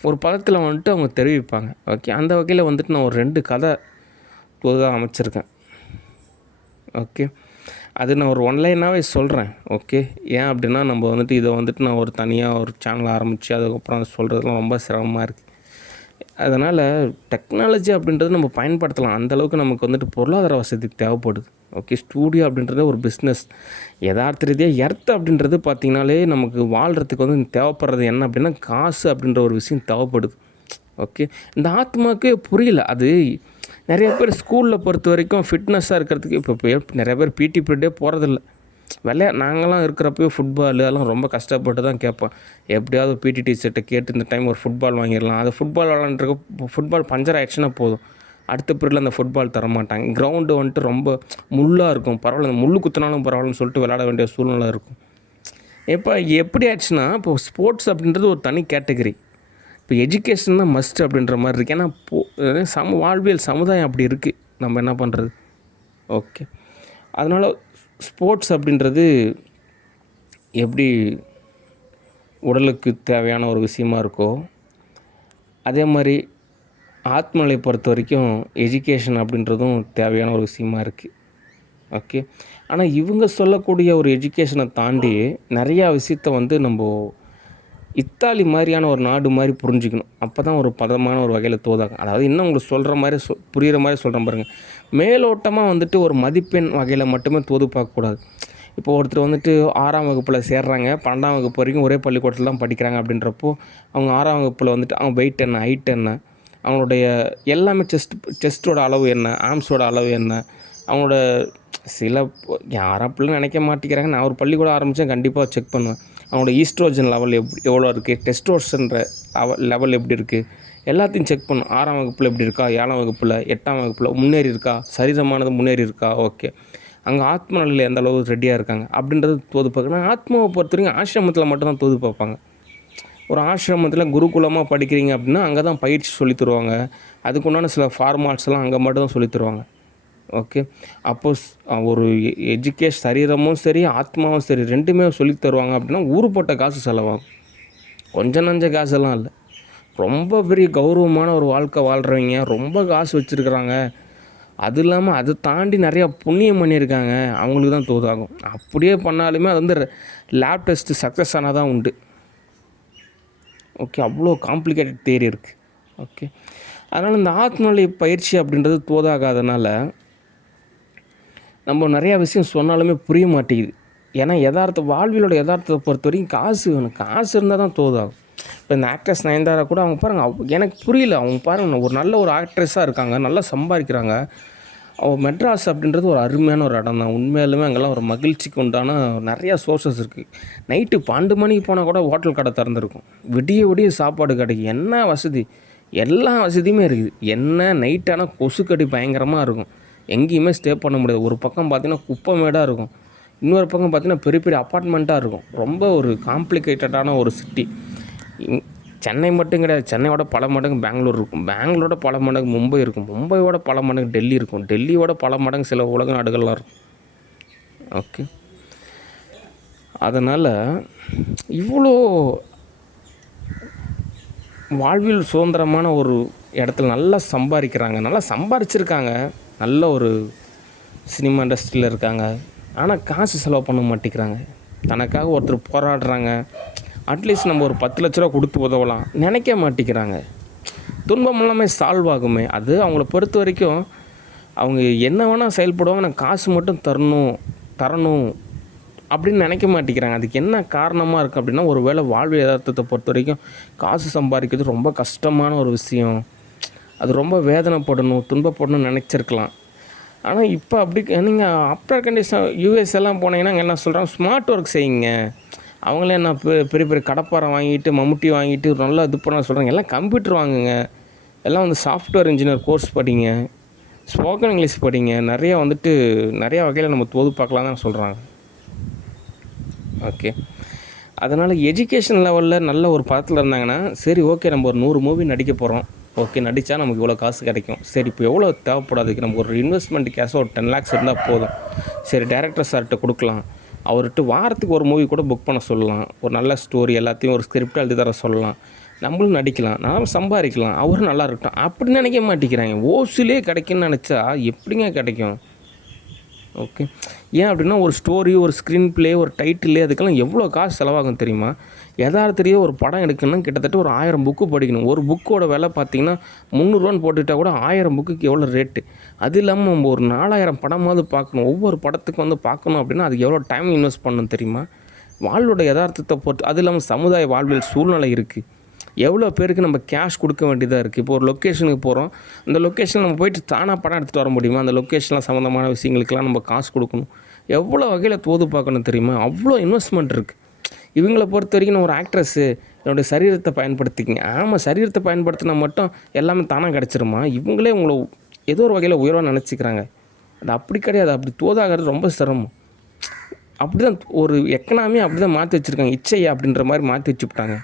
ஒரு பதத்தில் அவங்க தெரிவிப்பாங்க. ஓகே. அந்த வகையில் நான் ஒரு 2 கதை பொதுவாக அமைச்சிருக்கேன். ஓகே. அது நான் ஒரு ஒன்லைனாகவே சொல்கிறேன். ஓகே. ஏன் அப்படின்னா நம்ம இதை நான் ஒரு தனியாக ஒரு சேனல் ஆரம்பித்து அதுக்கப்புறம் அதை சொல்கிறதுலாம் ரொம்ப சிரமமாக இருக்குது. அதனால் டெக்னாலஜி அப்படின்றது நம்ம பயன்படுத்தலாம். அந்தளவுக்கு நமக்கு பொருளாதார வசதி தேவைப்படுது. ஓகே. ஸ்டூடியோ அப்படின்றது ஒரு பிஸ்னஸ். யதார்த்த ரீதியாக எர்த் அப்படின்றது பார்த்திங்கனாலே நமக்கு வாழ்கிறதுக்கு தேவைப்படுறது என்ன அப்படின்னா காசு அப்படின்ற ஒரு விஷயம் தேவைப்படுது. ஓகே. இந்த ஆத்மாவுக்கு புரியல. அது நிறைய பேர் ஸ்கூலில் பொறுத்த வரைக்கும் ஃபிட்னஸாக இருக்கிறதுக்கு இப்போ நிறைய பேர் பிடி பீரியடே போகிறதில்ல. நாங்களாம் இருக்கிறப்போ ஃபுட்பால் அதெல்லாம் ரொம்ப கஷ்டப்பட்டு தான் கேட்போம். எப்படியாவது பிடி டீச்சர்கிட்ட கேட்டு இந்த டைம் ஒரு ஃபுட்பால் வாங்கிடலாம். அது ஃபுட்பால் விளாண்டுருக்க ஃபுட்பால் பஞ்சர் ஆகிடுச்சுன்னா போதும், அடுத்த பீரியடில் அந்த ஃபுட்பால் தரமாட்டாங்க. கிரவுண்டு ரொம்ப முள்ளாக இருக்கும், பரவாயில்ல முள் குத்தினாலும் பரவாயில்லன்னு சொல்லிட்டு விளையாட வேண்டிய சூழ்நிலை இருக்கும். இப்போ எப்படி ஆச்சுன்னா, இப்போ ஸ்போர்ட்ஸ் அப்படின்றது ஒரு தனி கேட்டகரி. இப்போ எஜுகேஷன் தான் மஸ்ட் அப்படின்ற மாதிரி இருக்குது. ஏன்னா வாழ்வியல் சமுதாயம் அப்படி இருக்குது. நம்ம என்ன பண்ணுறது. ஓகே. அதனால் ஸ்போர்ட்ஸ் அப்படின்றது எப்படி உடலுக்கு தேவையான ஒரு விஷயமா இருக்கோ, அதே மாதிரி ஆத்மநிலை பொறுத்த வரைக்கும் எஜுகேஷன் அப்படின்றதும் தேவையான ஒரு விஷயமா இருக்குது. ஓகே. ஆனால் இவங்க சொல்லக்கூடிய ஒரு எஜுகேஷனை தாண்டி நிறையா விஷயத்த வந்து நம்ம இத்தாலி மாதிரியான ஒரு நாடு மாதிரி புரிஞ்சுக்கணும். அப்போ தான் ஒரு பதமான ஒரு வகையில் தோதாகும். அதாவது இன்னும் உங்களுக்கு சொல்கிற மாதிரி புரிகிற மாதிரி சொல்கிறேன் பாருங்கள். மேலோட்டமாக வந்துட்டு ஒரு மதிப்பெண் வகையில் மட்டுமே தோது பார்க்கக்கூடாது. இப்போ ஒருத்தர் வந்துட்டு 6ஆம் வகுப்பில் சேர்றாங்க, 12ஆம் வகுப்பு வரைக்கும் ஒரே பள்ளிக்கூடத்தில் தான் படிக்கிறாங்க அப்படின்றப்போ, அவங்க 6ஆம் வகுப்பில் வந்துட்டு அவங்க வெயிட் என்ன, ஹைட் என்ன, அவங்களுடைய எல்லாமே செஸ்ட்டோட அளவு என்ன, ஆர்ம்ஸோட அளவு என்ன, அவங்களோட சில யாரும் அப்படிலாம் நினைக்க மாட்டேங்கிறாங்க. நான் ஒரு பள்ளிக்கூடம் ஆரம்பித்தேன், கண்டிப்பாக செக் பண்ணுவேன். அவங்களோட ஈஸ்ட்ரோஜன் லெவல் எவ்வளோ இருக்குது, டெஸ்டோஸ்டரோன்ற லெவல் எப்படி இருக்குது, எல்லாத்தையும் செக் பண்ணும். 6ஆம் வகுப்பில் எப்படி இருக்கா, 7ஆம் வகுப்பில், 8ஆம் வகுப்பில் முன்னேறி இருக்கா, சரீரமானது முன்னேறி இருக்கா, ஓகே. அங்கே ஆத்ம நிலையில் எந்த அளவு ரெடியாக இருக்காங்க அப்படின்றது தோது பார்க்கணும். ஆத்மாவை பொறுத்த வரைக்கும் ஆசிரமத்தில் மட்டும்தான் தோது பார்ப்பாங்க. ஒரு ஆசிரமத்தில் குருகுலமாக படிக்கிறீங்க அப்படின்னா அங்கே தான் பயிற்சி சொல்லி தருவாங்க. அதுக்குண்டான சில ஃபார்மாட்ஸ்லாம் அங்கே மட்டும் தான் சொல்லி தருவாங்க. ஓகே. அப்போது ஒரு சரீரமும் சரி, ஆத்மாவும் சரி, ரெண்டுமே சொல்லி தருவாங்க அப்படின்னா ஊருப்பட்ட காசு செலவாகும். கொஞ்சம் நஞ்ச காசெல்லாம் இல்லை. ரொம்ப பெரிய கௌரவமான ஒரு வாழ்க்கை வாழ்கிறவங்க, ரொம்ப காசு வச்சுருக்குறாங்க, அது இல்லாமல் அதை தாண்டி நிறையா புண்ணியம் பண்ணியிருக்காங்க, அவங்களுக்கு தான் தோதாகும். அப்படியே பண்ணாலுமே அது வந்து லேப் டெஸ்ட்டு சக்ஸஸ் ஆனால் தான் உண்டு. ஓகே. அவ்வளோ காம்ப்ளிகேட்டட் தியரி இருக்குது. ஓகே. அதனால் இந்த ஆத்மநிலை பயிற்சி அப்படின்றது தோதாகாதனால நம்ம நிறையா விஷயம் சொன்னாலுமே புரிய மாட்டேங்குது. ஏன்னா வாழ்வியலோட யதார்த்தத்தை பொறுத்த வரைக்கும் காசு வேணும். காசு இருந்தால் தான் தோதாகும். இப்போ இந்த ஆக்ட்ரஸ் நயன்தாரா கூட அவங்க பாருங்கள், எனக்கு புரியல. அவங்க பாருங்கள், ஒரு நல்ல ஒரு ஆக்ட்ரஸாக இருக்காங்க, நல்லா சம்பாதிக்கிறாங்க. மெட்ராஸ் அப்படின்றது ஒரு அருமையான ஒரு இடம் தான். உண்மையாலுமே அங்கெல்லாம் ஒரு மகிழ்ச்சிக்கு உண்டான நிறையா சோர்ஸஸ் இருக்குது. நைட்டு 12 மணிக்கு போனால் கூட ஹோட்டல் கடை திறந்துருக்கும். விடிய விடிய சாப்பாடு கிடைக்கும். என்ன வசதி, எல்லா வசதியுமே இருக்குது. என்ன நைட்டானால் கொசுக்கடி பயங்கரமாக இருக்கும். எங்கேயுமே ஸ்டே பண்ண முடியாது. ஒரு பக்கம் பார்த்திங்கன்னா குப்பை மேடாக இருக்கும், இன்னொரு பக்கம் பார்த்திங்கன்னா பெரிய பெரிய அப்பார்ட்மெண்ட்டாக இருக்கும். ரொம்ப ஒரு காம்ப்ளிகேட்டடான ஒரு சிட்டி. சென்னை மட்டும் கிடையாது, சென்னையோட பல மடங்கு பெங்களூர் இருக்கும், பெங்களூரோட பல மடங்கு மும்பை இருக்கும், மும்பையோட பல மடங்கு டெல்லி இருக்கும், டெல்லியோட பல மடங்கு சில உலக நாடுகள்லாம் இருக்கும். ஓகே. அதனால் இவ்வளோ வாழ்வில் சுதந்திரமான ஒரு இடத்துல நல்லா சம்பாதிக்கிறாங்க, நல்லா சம்பாரிச்சிருக்காங்க, நல்ல ஒரு சினிமா இண்டஸ்ட்ரியில் இருக்காங்க. ஆனால் காசு செலவு பண்ண மாட்டேங்கிறாங்க. தனக்காக ஒருத்தர் போராடுறாங்க, அட்லீஸ்ட் நம்ம ஒரு 10 லட்ச ரூபா கொடுத்து உதவலாம் நினைக்க மாட்டேங்கிறாங்க. துன்பம் எல்லாமே சால்வ் ஆகுமே. அது அவங்கள பொறுத்த வரைக்கும் அவங்க என்ன வேணால் செயல்படுவாங்க, நான் காசு மட்டும் தரணும் அப்படின்னு நினைக்க மாட்டேங்கிறாங்க. அதுக்கு என்ன காரணமாக இருக்குது அப்படின்னா, ஒரு வேளை வாழ்வு யதார்த்தத்தை பொறுத்த வரைக்கும் காசு சம்பாதிக்கிறது ரொம்ப கஷ்டமான ஒரு விஷயம், அது ரொம்ப வேதனைப்படணும், துன்பப்படணும்னு நினச்சிருக்கலாம். ஆனால் இப்போ அப்படி நீங்கள் அப்டர் கண்டிஷன் யூஎஸ் எல்லாம் போனீங்கன்னா அங்கே என்ன சொல்கிறாங்க, ஸ்மார்ட் ஒர்க் செய்யுங்க. அவங்களே என்ன பெரிய பெரிய கடப்பாரை வாங்கிட்டு மம்முட்டி வாங்கிட்டு நல்லா இது பண்ண சொல்கிறாங்க. எல்லாம் கம்ப்யூட்டர் வாங்குங்க, எல்லாம் வந்து சாஃப்ட்வேர் இன்ஜினியர் கோர்ஸ் படிங்க, ஸ்போக்கன் இங்கிலீஷ் படிங்க, நிறையா வந்துட்டு நிறையா வகையில் நம்ம தோது பார்க்கலாம் தான் சொல்கிறாங்க. ஓகே. அதனால் எஜுகேஷன் லெவலில் நல்ல ஒரு பதத்தில் இருந்தாங்கன்னா சரி, ஓகே, நம்ம ஒரு 100 மூவி நடிக்க போகிறோம், ஓகே, நடித்தா நமக்கு இவ்வளோ காசு கிடைக்கும். சரி, இப்போ எவ்வளோ தேவைப்படாதுக்கு நமக்கு ஒரு இன்வெஸ்ட்மெண்ட் கேஷ் ஒரு 10 lakhs இருந்தால் போதும். சரி, டைரக்டர் சார்கிட்ட கொடுக்கலாம், அவர்கிட்ட வாரத்துக்கு ஒரு மூவி கூட புக் பண்ண சொல்லலாம், ஒரு நல்ல ஸ்டோரி எல்லாத்தையும் ஒரு ஸ்கிரிப்ட் எழுதி தர சொல்லலாம், நம்மளும் நடிக்கலாம், நானும் சம்பாதிக்கலாம், அவரும் நல்லா இருக்கட்டும். அப்படி நினைக்க மாட்டேங்கிறாங்க. ஓசிலே கிடைக்குன்னு நினச்சா எப்படிங்க கிடைக்கும்? ஓகே. ஏன் அப்படின்னா ஒரு ஸ்டோரி, ஒரு ஸ்க்ரீன் ப்ளே, ஒரு டைட்டிலே, அதுக்கெல்லாம் எவ்வளோ காசு செலவாகும் தெரியுமா? யதார்த்தத்தையே ஒரு படம் எடுக்கணும்னா கிட்டத்தட்ட ஒரு 1000 புக்கு படிக்கணும். ஒரு புக்கோட விலை பார்த்திங்கன்னா 300 போட்டுக்கிட்டால் கூட 1000 புக்குக்கு எவ்வளோ ரேட்டு. அது இல்லாமல் நம்ம ஒரு 4000 படமாவது பார்க்கணும். ஒவ்வொரு படத்துக்கு வந்து பார்க்கணும் அப்படின்னா அதுக்கு எவ்வளோ டைம் இன்வெஸ்ட் பண்ணணும் தெரியுமா? வாழ்வோட யதார்த்தத்தை பொறுத்து, அது இல்லாமல் சமுதாய வாழ்வியல் சூழ்நிலை இருக்குது. எவ்வளோ பேருக்கு நம்ம கேஷ் கொடுக்க வேண்டியதாக இருக்குது. இப்போ ஒரு லொக்கேஷனுக்கு போகிறோம், அந்த லொக்கேஷனில் நம்ம போயிட்டு தானாக படம் எடுத்துகிட்டு வர முடியுமா? அந்த லொக்கேஷனில் சம்மந்தமான விஷயங்களுக்கெல்லாம் நம்ம காசு கொடுக்கணும். எவ்வளோ வகையில் தோது பார்க்கணும் தெரியுமா? அவ்வளோ இன்வெஸ்ட்மெண்ட் இருக்குது. இவங்கள பொறுத்த வரைக்கும் நான் ஒரு ஆக்ட்ரஸ்ஸு, என்னுடைய சரீரத்தை பயன்படுத்திக்கிங்க. ஆமாம், சரீரத்தை பயன்படுத்தினா மட்டும் எல்லாமே தானாக கிடச்சிருமா? இவங்களே உங்களை ஏதோ ஒரு வகையில் உயர்வாக நினச்சிக்கிறாங்க. அது அப்படி கிடையாது. அப்படி தோதாகிறது ரொம்ப சிரமம். அப்படி தான் ஒரு எக்கனாமி அப்படி தான் மாற்றி வச்சுருக்காங்க. இச்சையை அப்படின்ற மாதிரி மாற்றி வச்சுவிட்டாங்க.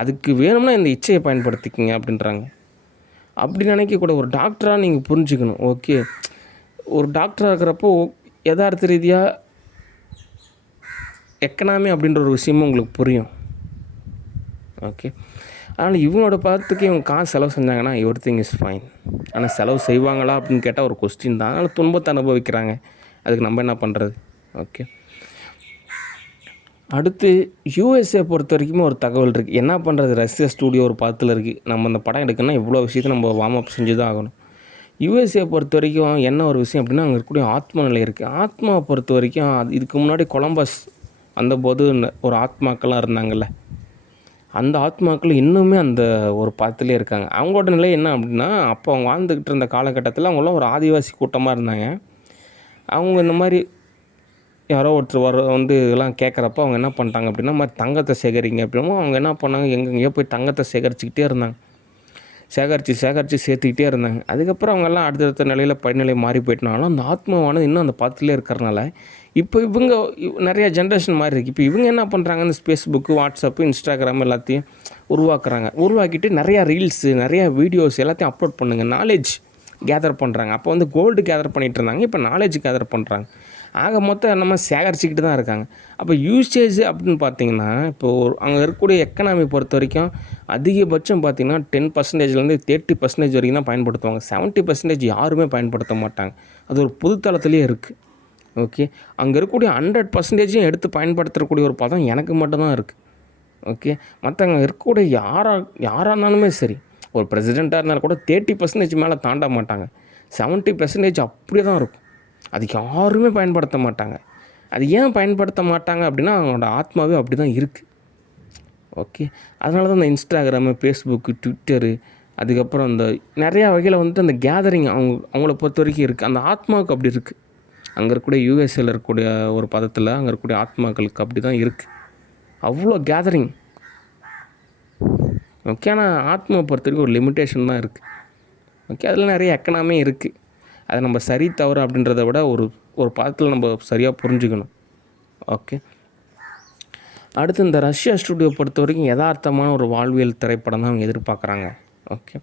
அதுக்கு வேணும்னா இந்த இச்சையை பயன்படுத்திக்கிங்க அப்படின்றாங்க. அப்படி நினைக்கக்கூட ஒரு டாக்டராக நீங்கள் புரிஞ்சுக்கணும். ஓகே, ஒரு டாக்டராக இருக்கிறப்போ யதார்த்த ரீதியாக எக்கனாமி அப்படின்ற ஒரு விஷயமும் உங்களுக்கு புரியும். ஓகே. ஆனால் இவங்களோட பார்த்துக்கு இவங்க காசு செலவு செஞ்சாங்கன்னா எவ்ரிதிங் இஸ் ஃபைன். ஆனால் செலவு செய்வாங்களா அப்படின்னு கேட்டால் ஒரு கொஸ்டின் தான். அதனால் துன்பத்தை அனுபவிக்கிறாங்க. அதுக்கு நம்ம என்ன பண்ணுறது? ஓகே. அடுத்து யூஎஸ்ஏ பொறுத்த வரைக்குமே ஒரு தகவல் இருக்குது. என்ன பண்ணுறது, ரஷ்யா ஸ்டூடியோ ஒரு பக்கத்தில் இருக்குது. நம்ம அந்த படம் எடுக்கணும்னா இவ்வளோ விஷயத்தை நம்ம வார்ம் அப் செஞ்சு தான் ஆகணும். யூஎஸ்ஏ பொறுத்த வரைக்கும் என்ன ஒரு விஷயம் அப்படின்னா, அங்கே இருக்கக்கூடிய ஆத்ம நிலை இருக்குது. ஆத்மாவை பொறுத்த வரைக்கும் இதுக்கு முன்னாடி கொலம்பஸ் வந்தபோது ஒரு ஆத்மாக்கள்லாம் இருந்தாங்கல்ல, அந்த ஆத்மாக்கள் இன்னுமே அந்த ஒரு பதத்திலே இருக்காங்க. அவங்களோட நிலை என்ன அப்படின்னா, அப்போ அவங்க வாழ்ந்துக்கிட்டு இருந்த காலகட்டத்தில் அவங்களாம் ஒரு ஆதிவாசி கூட்டமாக இருந்தாங்க. அவங்க இந்த மாதிரி யாரோ ஒருத்தர் வந்து இதெல்லாம் கேட்குறப்ப அவங்க என்ன பண்ணிட்டாங்க அப்படின்னா, மாதிரி தங்கத்தை சேகரிங்க அப்படின்னா அவங்க என்ன பண்ணாங்க, எங்கெங்கேயோ போய் தங்கத்தை சேகரிச்சுக்கிட்டே இருந்தாங்க. சேகரித்து சேர்த்துக்கிட்டே இருந்தாங்க. அதுக்கப்புறம் அவங்கெல்லாம் அடுத்தடுத்த நிலையில் படிநிலை மாறி போயிட்டனாலும் அந்த ஆத்மாவானது இன்னும் அந்த பதத்திலே இருக்கிறனால இப்போ இவங்க நிறையா ஜென்ரேஷன் மாதிரி இருக்குது. இப்போ இவங்க என்ன பண்ணுறாங்க, இந்த ஃபேஸ்புக்கு, வாட்ஸ்அப்பு, இன்ஸ்டாகிராம் எல்லாத்தையும் உருவாக்கிட்டு நிறையா ரீல்ஸு, நிறையா வீடியோஸ் எல்லாத்தையும் அப்லோட் பண்ணுங்க. நாலேஜ் கேதர் பண்ணுறாங்க. அப்போ வந்து கோல்டு கேதர் பண்ணிகிட்டு இருந்தாங்க, இப்போ நாலேஜ் கேதர் பண்ணுறாங்க. ஆக மொத்தம் நம்ம சேகரிச்சிக்கிட்டு தான் இருக்காங்க. அப்போ யூசேஜ் அப்படின்னு பார்த்தீங்கன்னா, இப்போது அங்கே இருக்கக்கூடிய எக்கனாமி பொறுத்த வரைக்கும் அதிகபட்சம் பார்த்திங்கன்னா 10%லேருந்து 30% வரைக்கும் தான் பயன்படுத்துவாங்க. 70% யாருமே பயன்படுத்த மாட்டாங்க. அது ஒரு பொதுத்தளத்துலேயே இருக்குது. ஓகே. அங்கே இருக்கக்கூடிய 100%ஐயும் எடுத்து பயன்படுத்தக்கூடிய ஒரு பதம் எனக்கு மட்டும்தான் இருக்குது. ஓகே. மற்றவங்க இருக்கக்கூடிய யாராக இருந்தாலுமே சரி, ஒரு பிரசிடெண்ட்டாக இருந்தாலும் கூட 30% மேலே தாண்ட மாட்டாங்க. 70% அப்படியே தான் இருக்கும். அது யாருமே பயன்படுத்த மாட்டாங்க. அது ஏன் பயன்படுத்த மாட்டாங்க அப்படின்னா, அவங்களோட ஆத்மாவே அப்படி தான் இருக்குது. ஓகே. அதனால தான் இந்த இன்ஸ்டாகிராமு, ஃபேஸ்புக்கு, ட்விட்டரு, அதுக்கப்புறம் இந்த நிறையா வகையில் வந்துட்டு அந்த கேதரிங் அவங்கள பொறுத்த வரைக்கும் இருக்குது. அந்த ஆத்மாவுக்கு அப்படி இருக்குது. அங்கே இருக்கக்கூடிய யூஎஸ்ஏல இருக்கக்கூடிய ஒரு பதத்தில் அங்கே இருக்கக்கூடிய ஆத்மாக்களுக்கு அப்படி தான் இருக்குது. அவ்வளோ கேதரிங். ஓகே. ஆனால் ஆத்மாவை பொறுத்த வரைக்கும் ஒரு லிமிட்டேஷன் தான் இருக்குது. ஓகே. அதில் நிறைய எக்கனாமி இருக்குது. அதை நம்ம சரி தவறு அப்படின்றத விட ஒரு பதத்தில் நம்ம சரியாக புரிஞ்சுக்கணும். ஓகே. அடுத்து இந்த ரஷ்யா ஸ்டூடியோ பொறுத்த வரைக்கும் யதார்த்தமான ஒரு வாழ்வியல் திரைப்படம் தான் அவங்க எதிர்பார்க்குறாங்க. ஓகே.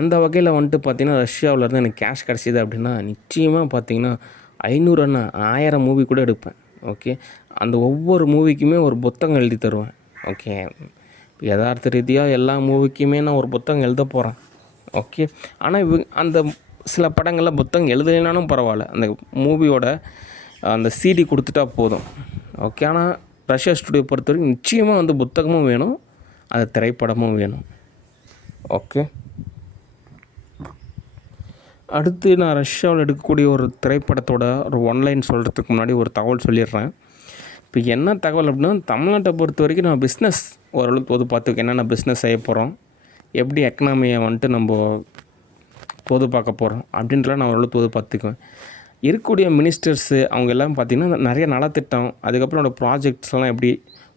அந்த வகையில் வந்துட்டு பார்த்திங்கன்னா, ரஷ்யாவிலேருந்து எனக்கு கேஷ் கிடச்சிது அப்படின்னா நிச்சயமாக பார்த்திங்கன்னா 500 என்ன 1000 மூவி கூட எடுப்பேன். ஓகே. அந்த ஒவ்வொரு மூவிக்குமே ஒரு புத்தகம் எழுதி தருவேன். ஓகே. யதார்த்த ரீதியாக எல்லா மூவிக்குமே நான் ஒரு புத்தகம் எழுத போகிறேன். ஓகே. ஆனால் அந்த சில படங்களில் புத்தகம் எழுதலைனாலும் பரவாயில்ல, அந்த மூவியோட அந்த சிடி கொடுத்துட்டா போதும். ஓகே. ஆனால் ரஷ்யா ஸ்டூடியோ பொறுத்த வரைக்கும் நிச்சயமாக வந்து புத்தகமும் வேணும், அது திரைப்படமும் வேணும். ஓகே. அடுத்து நான் ரஷ்யாவில் எடுக்கக்கூடிய ஒரு திரைப்படத்தோட ஒரு ஒன்லைன் சொல்கிறதுக்கு முன்னாடி ஒரு தகவல் சொல்லிடுறேன். இப்போ என்ன தகவல் அப்படின்னா, தமிழ்நாட்டை பொறுத்த வரைக்கும் நான் பிஸ்னஸ் ஓரளவுக்கு பொது பார்த்துக்க என்னென்ன பிஸ்னஸ் செய்ய போகிறோம், எப்படி எக்கனாமியை வந்துட்டு நம்ம பொது பார்க்க போகிறோம் அப்படின்றலாம் நான் ஓரளவுக்கு பொது பார்த்துக்குவேன். இருக்கக்கூடிய மினிஸ்டர்ஸு அவங்க எல்லாம் பார்த்திங்கன்னா நிறைய நலத்திட்டம், அதுக்கப்புறம் என்னோடய ப்ராஜெக்ட்ஸ்லாம் எப்படி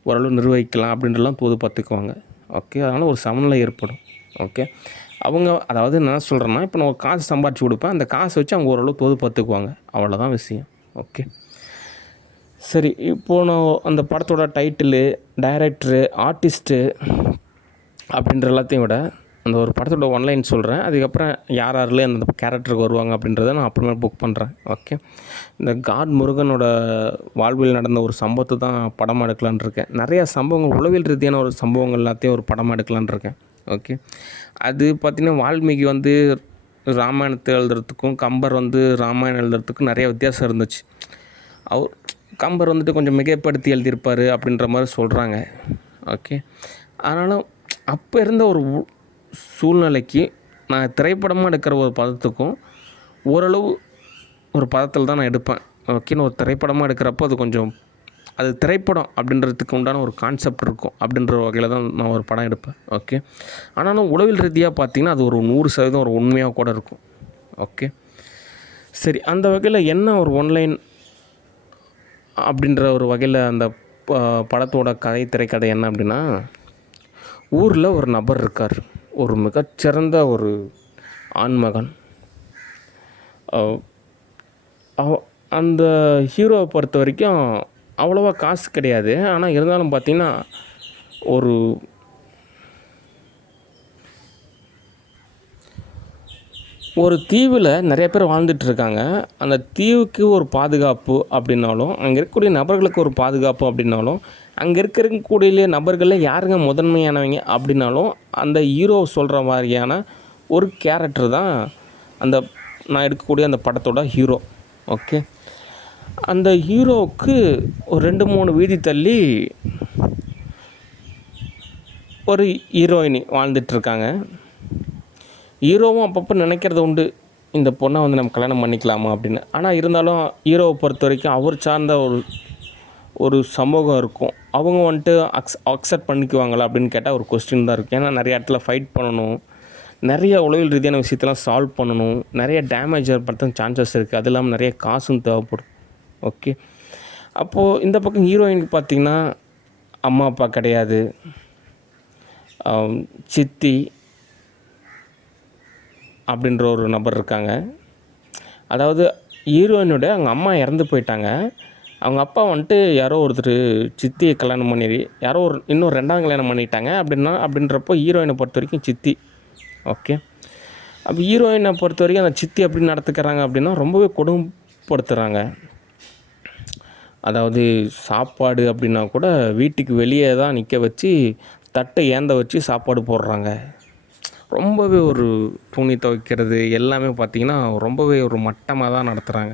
ஓரளவு நிர்வகிக்கலாம் அப்படின்றலாம் பொது பார்த்துக்குவாங்க. ஓகே. அதனால் ஒரு சமநிலை ஏற்படும். ஓகே. அவங்க அதாவது என்ன சொல்கிறேன்னா, இப்போ நான் ஒரு காசு சம்பாரித்து கொடுப்பேன், அந்த காசை வச்சு அவங்க ஓரளவு பொது பார்த்துக்குவாங்க. அவ்வளோதான் விஷயம். ஓகே. சரி. இப்போது நான் அந்த படத்தோட டைட்டிலு, டைரக்டரு, ஆர்டிஸ்ட்டு அப்படின்ற எல்லாத்தையும் விட அந்த ஒரு படத்தோட ஒன்லைன் சொல்கிறேன். அதுக்கப்புறம் யாரெல்லாம் அந்த கேரக்டருக்கு வருவாங்க அப்படின்றத நான் அப்புறமே புக் பண்ணுறேன். ஓகே. இந்த காட் முருகனோட வாழ்வில் நடந்த ஒரு சம்பவத்தை தான் படமாக எடுக்கலான்னு இருக்கேன். நிறையா சம்பவங்கள், உளவியல் ரீதியான ஒரு சம்பவங்கள் எல்லாத்தையும் ஒரு படமாக எடுக்கலான்னு இருக்கேன். ஓகே. அது பார்த்திங்கன்னா, வால்மீகி வந்து ராமாயணத்தை எழுதுறதுக்கும் கம்பர் வந்து ராமாயணம் எழுதுறதுக்கும் நிறைய வித்தியாசம் இருந்துச்சு. கம்பர் வந்துட்டு கொஞ்சம் மிகைப்படுத்தி எழுதியிருப்பார் அப்படின்ற மாதிரி சொல்கிறாங்க. ஓகே. ஆனாலும் அப்போ இருந்த ஒரு சூழ்நிலைக்கு நான் திரைப்படமாக எடுக்கிற ஒரு பதத்துக்கும் ஓரளவு ஒரு பதத்தில் தான் நான் எடுப்பேன். ஓகேன்னு ஒரு திரைப்படமாக எடுக்கிறப்போ அது திரைப்படம் அப்படின்றதுக்கு உண்டான ஒரு கான்செப்ட் இருக்கும் அப்படின்ற வகையில் தான் நான் ஒரு படம் எடுப்பேன். ஓகே. ஆனாலும் உளவியல் ரீதியாக பார்த்திங்கன்னா அது ஒரு 100% ஒரு உண்மையாக கூட இருக்கும். ஓகே. சரி. அந்த வகையில் என்ன ஒரு ஒன்லைன் அப்படின்ற ஒரு வகையில் அந்த படத்தோட திரைக்கதை என்ன அப்படின்னா, ஊரில் ஒரு நபர் இருக்கார், ஒரு மிகச்சிறந்த ஒரு ஆண்மகன். அந்த ஹீரோவை பொறுத்த வரைக்கும் அவ்வளோவா காசு கிடையாது. ஆனால் இருந்தாலும் பார்த்திங்கன்னா ஒரு தீவில் நிறைய பேர் வாழ்ந்துட்டுருக்காங்க. அந்த தீவுக்கு ஒரு பாதுகாப்பு அப்படின்னாலும், அங்கே இருக்கக்கூடிய நபர்களுக்கு ஒரு பாதுகாப்பு அப்படின்னாலும், அங்கே இருக்கக்கூடிய நபர்களில் யாருங்க முதன்மையானவங்க அப்படின்னாலும், அந்த ஹீரோ சொல்கிற மாதிரியான ஒரு கேரக்டர் தான் நான் எடுக்கக்கூடிய அந்த படத்தோட ஹீரோ. ஓகே. அந்த ஹீரோவுக்கு ஒரு 2-3 வீதி தள்ளி ஒரு ஹீரோயினி வாழ்ந்துட்டுருக்காங்க. ஹீரோவும் அப்பப்போ நினைக்கிறது உண்டு, இந்த பொண்ணை வந்து நம்ம கல்யாணம் பண்ணிக்கலாமா அப்படின்னு. ஆனால் இருந்தாலும் ஹீரோவை பொறுத்த வரைக்கும் அவர் சார்ந்த ஒரு ஒரு சமூகம் இருக்கும். அவங்க வந்துட்டு அக்செப்ட் பண்ணிக்குவாங்களா அப்படின்னு கேட்டால் ஒரு கொஸ்டின் தான் இருக்குது. ஏன்னா நிறைய இடத்துல ஃபைட் பண்ணணும், நிறைய உளவியல் ரீதியான விஷயத்தெல்லாம் சால்வ் பண்ணணும், நிறைய டேமேஜ் ஏற்படுத்த சான்சஸ் இருக்குது. அது இல்லாமல் நிறைய காசும் தேவைப்படும். ஓகே, அப்போது இந்த பக்கம் ஹீரோயினுக்கு பார்த்திங்கன்னா அம்மா அப்பா கிடையாது, சித்தி அப்படின்ற ஒரு நபர் இருக்காங்க. அதாவது ஹீரோயினோட அவங்க அம்மா இறந்து போயிட்டாங்க. அவங்க அப்பா வந்துட்டு யாரோ ஒருத்தர் சித்தியை கல்யாணம் பண்ணி யாரோ இன்னும் 2ஆம் கல்யாணம் பண்ணிட்டாங்க அப்படின்றப்போ ஹீரோயினை பொறுத்த வரைக்கும் சித்தி. ஓகே, அப்போ ஹீரோயினை பொறுத்த வரைக்கும் அந்த சித்தி எப்படி நடத்துக்கிறாங்க அப்படின்னா ரொம்பவே கொடுமைப்படுத்துகிறாங்க. அதாவது சாப்பாடு அப்படின்னா கூட வீட்டுக்கு வெளியே தான் நிற்க வச்சு தட்டை ஏந்த வச்சு சாப்பாடு போடுறாங்க. ரொம்பவே ஒரு துணி துவைக்கிறது எல்லாமே பார்த்திங்கன்னா ரொம்பவே ஒரு மட்டமாக தான் நடத்துகிறாங்க.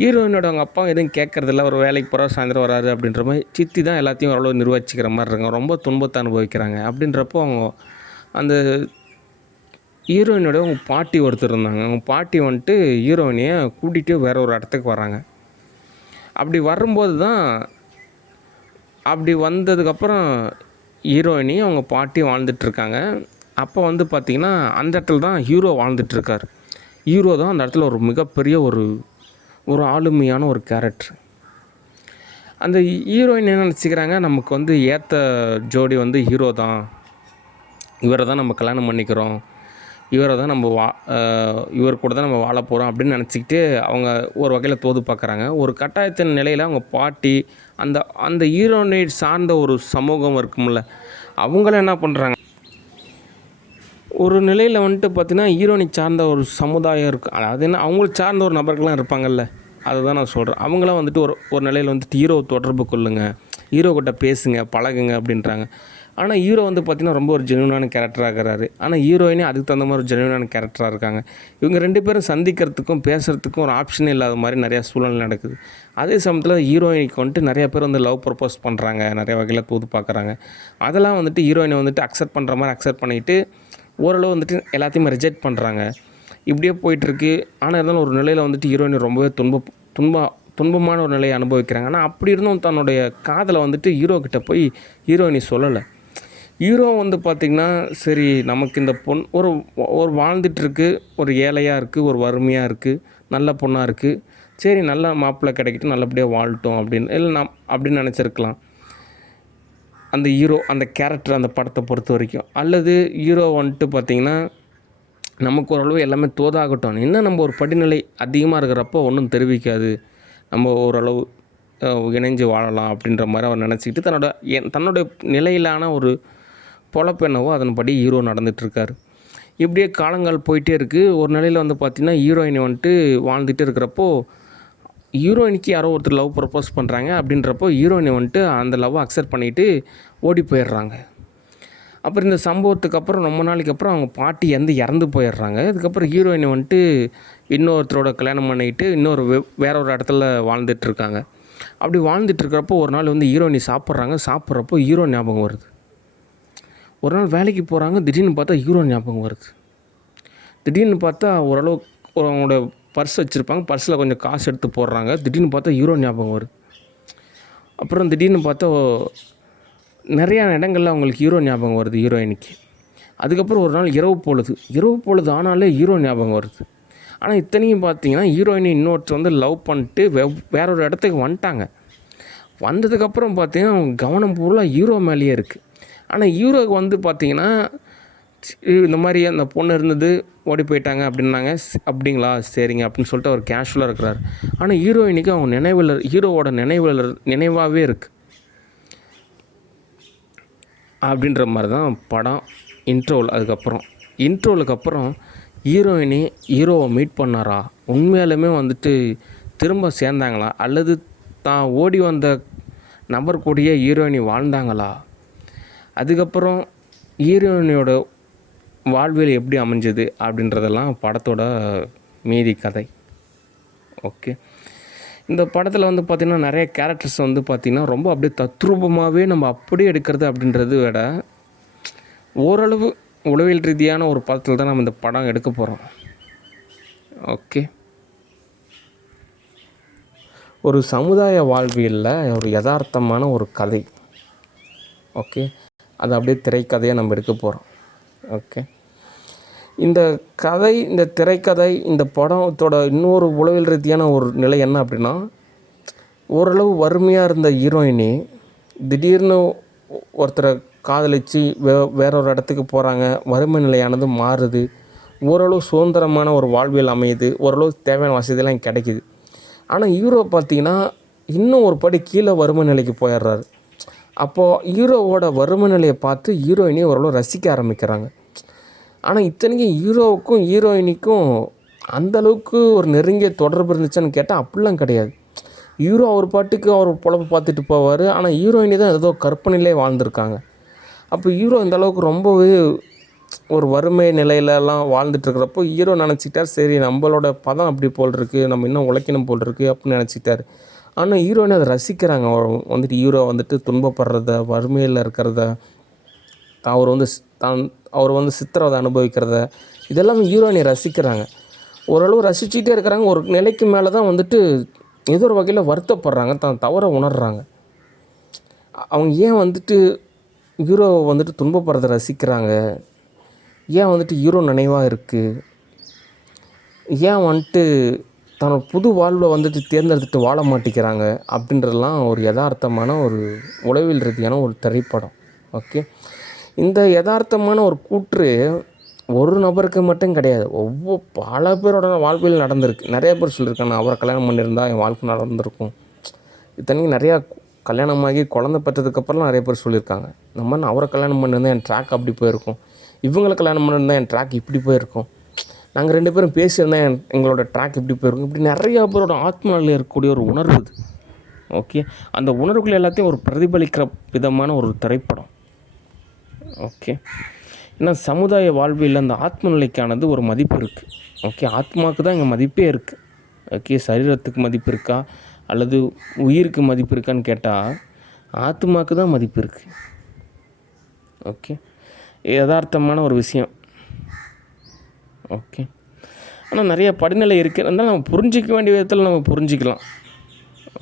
ஹீரோயினோட அவங்க அப்பா எதுவும் கேட்குறதில்ல, ஒரு வேலைக்கு போகிறார், சாயந்தரம் வராரு அப்படின்ற மாதிரி. சித்தி தான் எல்லாத்தையும் ஓரளவு நிர்வகிக்கிற மாதிரி இருக்காங்க. ரொம்ப துன்பத்தை அனுபவிக்கிறாங்க. அப்படின்றப்போ அவங்க அந்த ஹீரோயினோட அவங்க பாட்டி ஒருத்தர் இருந்தாங்க. அவங்க பாட்டி வந்துட்டு ஹீரோயினியை கூட்டிகிட்டு வேற ஒரு இடத்துக்கு வராங்க. அப்படி வரும்போது தான் அப்படி வந்ததுக்கப்புறம் ஹீரோயினி அவங்க பாட்டி வாழ்ந்துட்டுருக்காங்க. அப்போ வந்து பார்த்திங்கன்னா அந்த இடத்துல தான் ஹீரோ வாழ்ந்துட்டுருக்கார். ஹீரோ தான் அந்த இடத்துல ஒரு மிகப்பெரிய ஒரு ஆளுமையான ஒரு கேரக்டர். அந்த ஹீரோயின் என்ன நினச்சிக்கிறாங்க, நமக்கு வந்து ஏற்ற ஜோடி வந்து ஹீரோ தான், இவரை தான் நம்ம கல்யாணம் பண்ணிக்கிறோம், இவரை தான் நம்ம இவர் கூட தான் நம்ம வாழ போகிறோம் அப்படின்னு நினச்சிக்கிட்டு அவங்க ஒரு வகையில் தோது பார்க்குறாங்க. ஒரு கட்டாயத்தின் நிலையில் அவங்க பாட்டி அந்த அந்த ஹீரோயினை சார்ந்த ஒரு சமூகம் இருக்கும்ல, அவங்கள என்ன பண்ணுறாங்க, ஒரு நிலையில் வந்துட்டு பார்த்திங்கன்னா ஹீரோயினை சார்ந்த ஒரு சமுதாயம் இருக்குது. அதாவது என்ன, அவங்கள சார்ந்த ஒரு நபர்கள்லாம் இருப்பாங்கல்ல, அதை தான் நான் சொல்கிறேன். அவங்களாம் வந்துட்டு ஒரு நிலையில் வந்துட்டு ஹீரோ தொடர்பு கொள்ளுங்கள், ஹீரோ கிட்ட பேசுங்க, பழகுங்க அப்படின்றாங்க. ஆனால் ஹீரோ வந்து பார்த்திங்கன்னா ரொம்ப ஒரு ஜென்யூனான கேரக்டராக இருக்கிறாரு. ஆனால் ஹீரோயினே அதுக்கு தகுந்த மாதிரி ஒரு ஜென்யூனான கேரக்டராக இருக்காங்க. இவங்க 2 பேரும் சந்திக்கிறதுக்கும் பேசுகிறதுக்கும் ஒரு ஆப்ஷனே இல்லாத மாதிரி நிறையா சூழ்நிலை நடக்குது. அதே சமயத்தில் ஹீரோயினுக்கு வந்துட்டு நிறைய பேர் வந்து லவ் ப்ரப்போஸ் பண்ணுறாங்க, நிறைய வகையில் தூது பார்க்குறாங்க. அதெல்லாம் வந்துட்டு ஹீரோயினை வந்துட்டு அக்செப்ட் பண்ணுற மாதிரி அக்செப்ட் பண்ணிவிட்டு ஓரளவு வந்துட்டு எல்லாத்தையுமே ரிஜெக்ட் பண்ணுறாங்க. இப்படியே போயிட்டுருக்கு. ஆனால் இருந்தாலும் ஒரு நிலையில் வந்துட்டு ஹீரோயின் ரொம்பவே துன்பமான ஒரு நிலையை அனுபவிக்கிறாங்க. ஆனால் அப்படி இருந்தும் தன்னுடைய காதலை வந்துட்டு ஹீரோக்கிட்ட போய் ஹீரோயினி சொல்லலை. ஹீரோ வந்து பார்த்திங்கன்னா சரி, நமக்கு இந்த ஒரு வாழ்ந்துட்டுருக்கு, ஒரு ஏழையாக இருக்குது, ஒரு வறுமையாக இருக்குது, நல்ல பொண்ணாக இருக்குது, சரி நல்ல மாப்பிள்ளை கிடைக்கிட்டு நல்லபடியாக வாழட்டும் அப்படின்னு நினச்சிருக்கலாம் அந்த ஹீரோ, அந்த கேரக்டர், அந்த படத்தை பொறுத்த வரைக்கும். அல்லது ஹீரோ வந்துட்டு பார்த்திங்கன்னா நமக்கு ஓரளவு எல்லாமே தோதாகட்டும், இன்னும் நம்ம ஒரு படிநிலை அதிகமாக இருக்கிறப்போ ஒன்றும் தெரிவிக்காது, நம்ம ஓரளவு இணைஞ்சு வாழலாம் அப்படின்ற மாதிரி அவர் நினச்சிக்கிட்டு தன்னுடைய நிலையிலான ஒரு பொழப்பு என்னவோ அதன்படி ஹீரோ நடந்துகிட்ருக்கார். இப்படியே காலங்கள் போயிட்டே இருக்குது. ஒரு நிலையில் வந்து பார்த்திங்கன்னா ஹீரோயினை வந்துட்டு வாழ்ந்துகிட்டே இருக்கிறப்போ ஹீரோயினுக்கு யாரோ ஒருத்தர் லவ் ப்ரப்போஸ் பண்ணுறாங்க. அப்படின்றப்போ ஹீரோயினை வந்துட்டு அந்த லவ்வை அக்செப்ட் பண்ணிவிட்டு ஓடி போயிடுறாங்க. அப்புறம் இந்த சம்பவத்துக்கு அப்புறம் ரொம்ப நாளைக்கு அப்புறம் அவங்க பாட்டி இறந்து போயிடுறாங்க. அதுக்கப்புறம் ஹீரோயினை வந்துட்டு இன்னொருத்தரோட கல்யாணம் பண்ணிக்கிட்டு வேற ஒரு இடத்துல வாழ்ந்துட்டுருக்காங்க. அப்படி வாழ்ந்துட்டுருக்கிறப்போ ஒரு நாள் வந்து ஹீரோயினி சாப்பிட்றப்போ ஹீரோ ஞாபகம் வருது. ஒரு நாள் வேலைக்கு போகிறாங்க, திடீர்னு பார்த்தா ஹீரோ ஞாபகம் வருது. திடீர்னு பார்த்தா ஓரளவு அவங்களோட பர்ஸ் வச்சுருப்பாங்க, பர்ஸில் கொஞ்சம் காசு எடுத்து போடுறாங்க, திடீர்னு பார்த்தா ஹீரோ ஞாபகம் வருது. அப்புறம் திடீர்னு பார்த்தா நிறையா இடங்களில் அவங்களுக்கு ஹீரோ ஞாபகம் வருது ஹீரோயினுக்கு. அதுக்கப்புறம் ஒரு நாள் இரவு பொழுது ஆனாலே ஹீரோ ஞாபகம் வருது. ஆனால் இத்தனையும் பார்த்தீங்கன்னா ஹீரோயினை இன்னொருத்தர் வந்து லவ் பண்ணிட்டு வேற ஒரு இடத்துக்கு வந்துட்டாங்க. வந்ததுக்கப்புறம் பார்த்தீங்கன்னா அவங்க கவனம் பூரா ஹீரோ மேலேயே இருக்குது. ஆனால் ஹீரோவுக்கு வந்து பார்த்திங்கன்னா இந்த மாதிரி அந்த பொண்ணு இருந்தது, ஓடி போயிட்டாங்க அப்படின்னாங்க. அப்படிங்களா, சரிங்க அப்படின்னு சொல்லிட்டு அவர் கேஷுவலாக இருக்கிறார். ஆனால் ஹீரோயினுக்கு அவங்க ஹீரோவோட நினைவாகவே இருக்குது. அப்படின்ற மாதிரி தான் படம் இன்ட்ரோலுக்கு அப்புறம் ஹீரோவை மீட் பண்ணாரா, உண்மையாலுமே வந்துட்டு திரும்ப சேர்ந்தாங்களா, அல்லது தான் ஓடி வந்த நபர் கூடயே ஹீரோயினி வாழ்ந்தாங்களா, அதுக்கப்புறம் ஹீரோயினியோட வாழ்வியல் எப்படி அமைஞ்சது அப்படின்றதெல்லாம் படத்தோட மீதி கதை. ஓகே, இந்த படத்தில் வந்து பார்த்திங்கன்னா நிறைய கேரக்டர்ஸ் வந்து பார்த்திங்கன்னா ரொம்ப அப்படியே தத்ரூபமாகவே நம்ம அப்படியே எடுக்கிறது அப்படின்றது விட ஓரளவு உளவியல் ரீதியான ஒரு படத்தில் தான் நம்ம இந்த படம் எடுக்க போகிறோம். ஓகே, ஒரு சமுதாய வாழ்வியலில் ஒரு யதார்த்தமான ஒரு கதை. ஓகே, அது அப்படியே திரைக்கதையாக நம்ம எடுக்க போகிறோம். ஓகே, இந்த கதை, இந்த திரைக்கதை, இந்த படத்தோட இன்னொரு உளவியல் ரீதியான ஒரு நிலை என்ன அப்படின்னா, ஓரளவு வறுமையாக இருந்த ஹீரோயினி திடீர்னு ஒருத்தரை காதலித்து வேற ஒரு இடத்துக்கு போகிறாங்க. வறுமை நிலையானது மாறுது. ஓரளவு சுதந்திரமான ஒரு வாழ்வியல் அமையுது. ஓரளவு தேவையான வசதியெல்லாம் கிடைக்கிது. ஆனால் ஹீரோ பார்த்திங்கன்னா இன்னும் ஒரு படி கீழே வறுமை நிலைக்கு போயிடுறாரு. அப்போது ஹீரோவோட வறுமை நிலையை பார்த்து ஹீரோயினி ஓரளவு ரசிக்க ஆரம்பிக்கிறாங்க. ஆனால் இத்தனைக்கும் ஹீரோவுக்கும் ஹீரோயினிக்கும் அந்தளவுக்கு ஒரு நெருங்கிய தொடர்பு இருந்துச்சான்னு கேட்டால் அப்படிலாம் கிடையாது. ஹீரோ அவர் பாட்டுக்கு அவர் பொழப்பு பார்த்துட்டு போவார். ஆனால் ஹீரோயினி தான் ஏதோ கற்பனையிலே வாழ்ந்துருக்காங்க. அப்போ ஹீரோ இந்த அளவுக்கு ரொம்பவே ஒரு வறுமை நிலையிலலாம் வாழ்ந்துட்டுருக்கிறப்போ ஹீரோ நினச்சிட்டார், சரி நம்மளோட பதம் அப்படி போல் இருக்குது, நம்ம இன்னும் உழைக்கணும் போல் இருக்குது அப்படின்னு நினச்சிட்டார். ஆனால் ஹீரோயினை அதை ரசிக்கிறாங்க. வந்துட்டு ஹீரோ வந்துட்டு துன்பப்படுறத, வறுமையில் இருக்கிறத, அவர் வந்து சித்திரவதை அனுபவிக்கிறத, இதெல்லாம் ஹீரோயினை ரசிக்கிறாங்க. ஓரளவு ரசிச்சுட்டே இருக்கிறாங்க. ஒரு நிலைக்கு மேலே தான் வந்துட்டு ஏதோ ஒரு வகையில் வருத்தப்படுறாங்க, தான் தவற உணர்கிறாங்க. அவங்க ஏன் வந்துட்டு ஹீரோவை வந்துட்டு துன்பப்படுறத ரசிக்கிறாங்க, ஏன் வந்துட்டு ஹீரோ நினைவாக இருக்குது, ஏன் வந்துட்டு தன்னோட புது வாழ்வை வந்துட்டு தேர்ந்தெடுத்துட்டு வாழ மாட்டேங்கிறாங்க அப்படின்றதெல்லாம் ஒரு யதார்த்தமான ஒரு உளவியல் ரீதியான ஒரு திரைப்படம். ஓகே, இந்த யதார்த்தமான ஒரு கூற்று ஒரு நபருக்கு மட்டும் கிடையாது, பல பேரோட வாழ்க்கையில் நடந்திருக்கு. நிறைய பேர் சொல்லியிருக்காங்க, நான் அவரை கல்யாணம் பண்ணியிருந்தால் என் வாழ்க்கை நடந்திருக்கும். இத்தனைக்கும் நிறையா கல்யாணமாகி குழந்தை பெற்றதுக்கப்புறம்லாம் நிறைய பேர் சொல்லியிருக்காங்க, இந்த மாதிரி நான் அவரை கல்யாணம் பண்ணியிருந்தால் என் ட்ராக் அப்படி போயிருக்கும், இவங்களை கல்யாணம் பண்ணியிருந்தால் என் ட்ராக் இப்படி போயிருக்கும், நாங்கள் 2 பேரும் பேசியிருந்தால் எங்களோட ட்ராக் இப்படி போயிருக்கும். இப்படி நிறையா பேரோட ஆத்மாவில் இருக்கக்கூடிய ஒரு உணர்வு இது. ஓகே, அந்த உணர்வுகள் எல்லாத்தையும் ஒரு பிரதிபலிக்கிற விதமான ஒரு திரைப்படம். ஓகே, ஏன்னா சமுதாய வாழ்வில் அந்த ஆத்ம நிலைக்கானது ஒரு மதிப்பு இருக்குது. ஓகே, ஆத்மாவுக்கு தான் இங்கே மதிப்பே இருக்குது. ஓகே, சரீரத்துக்கு மதிப்பு இருக்கா அல்லது உயிருக்கு மதிப்பு இருக்கான்னு கேட்டால் ஆத்மாவுக்கு தான் மதிப்பு இருக்குது. ஓகே, யதார்த்தமான ஒரு விஷயம். ஓகே, ஆனால் நிறைய படிநிலை இருக்குது, அதனால் நம்ம புரிஞ்சிக்க வேண்டிய விதத்தில் நம்ம புரிஞ்சிக்கலாம்.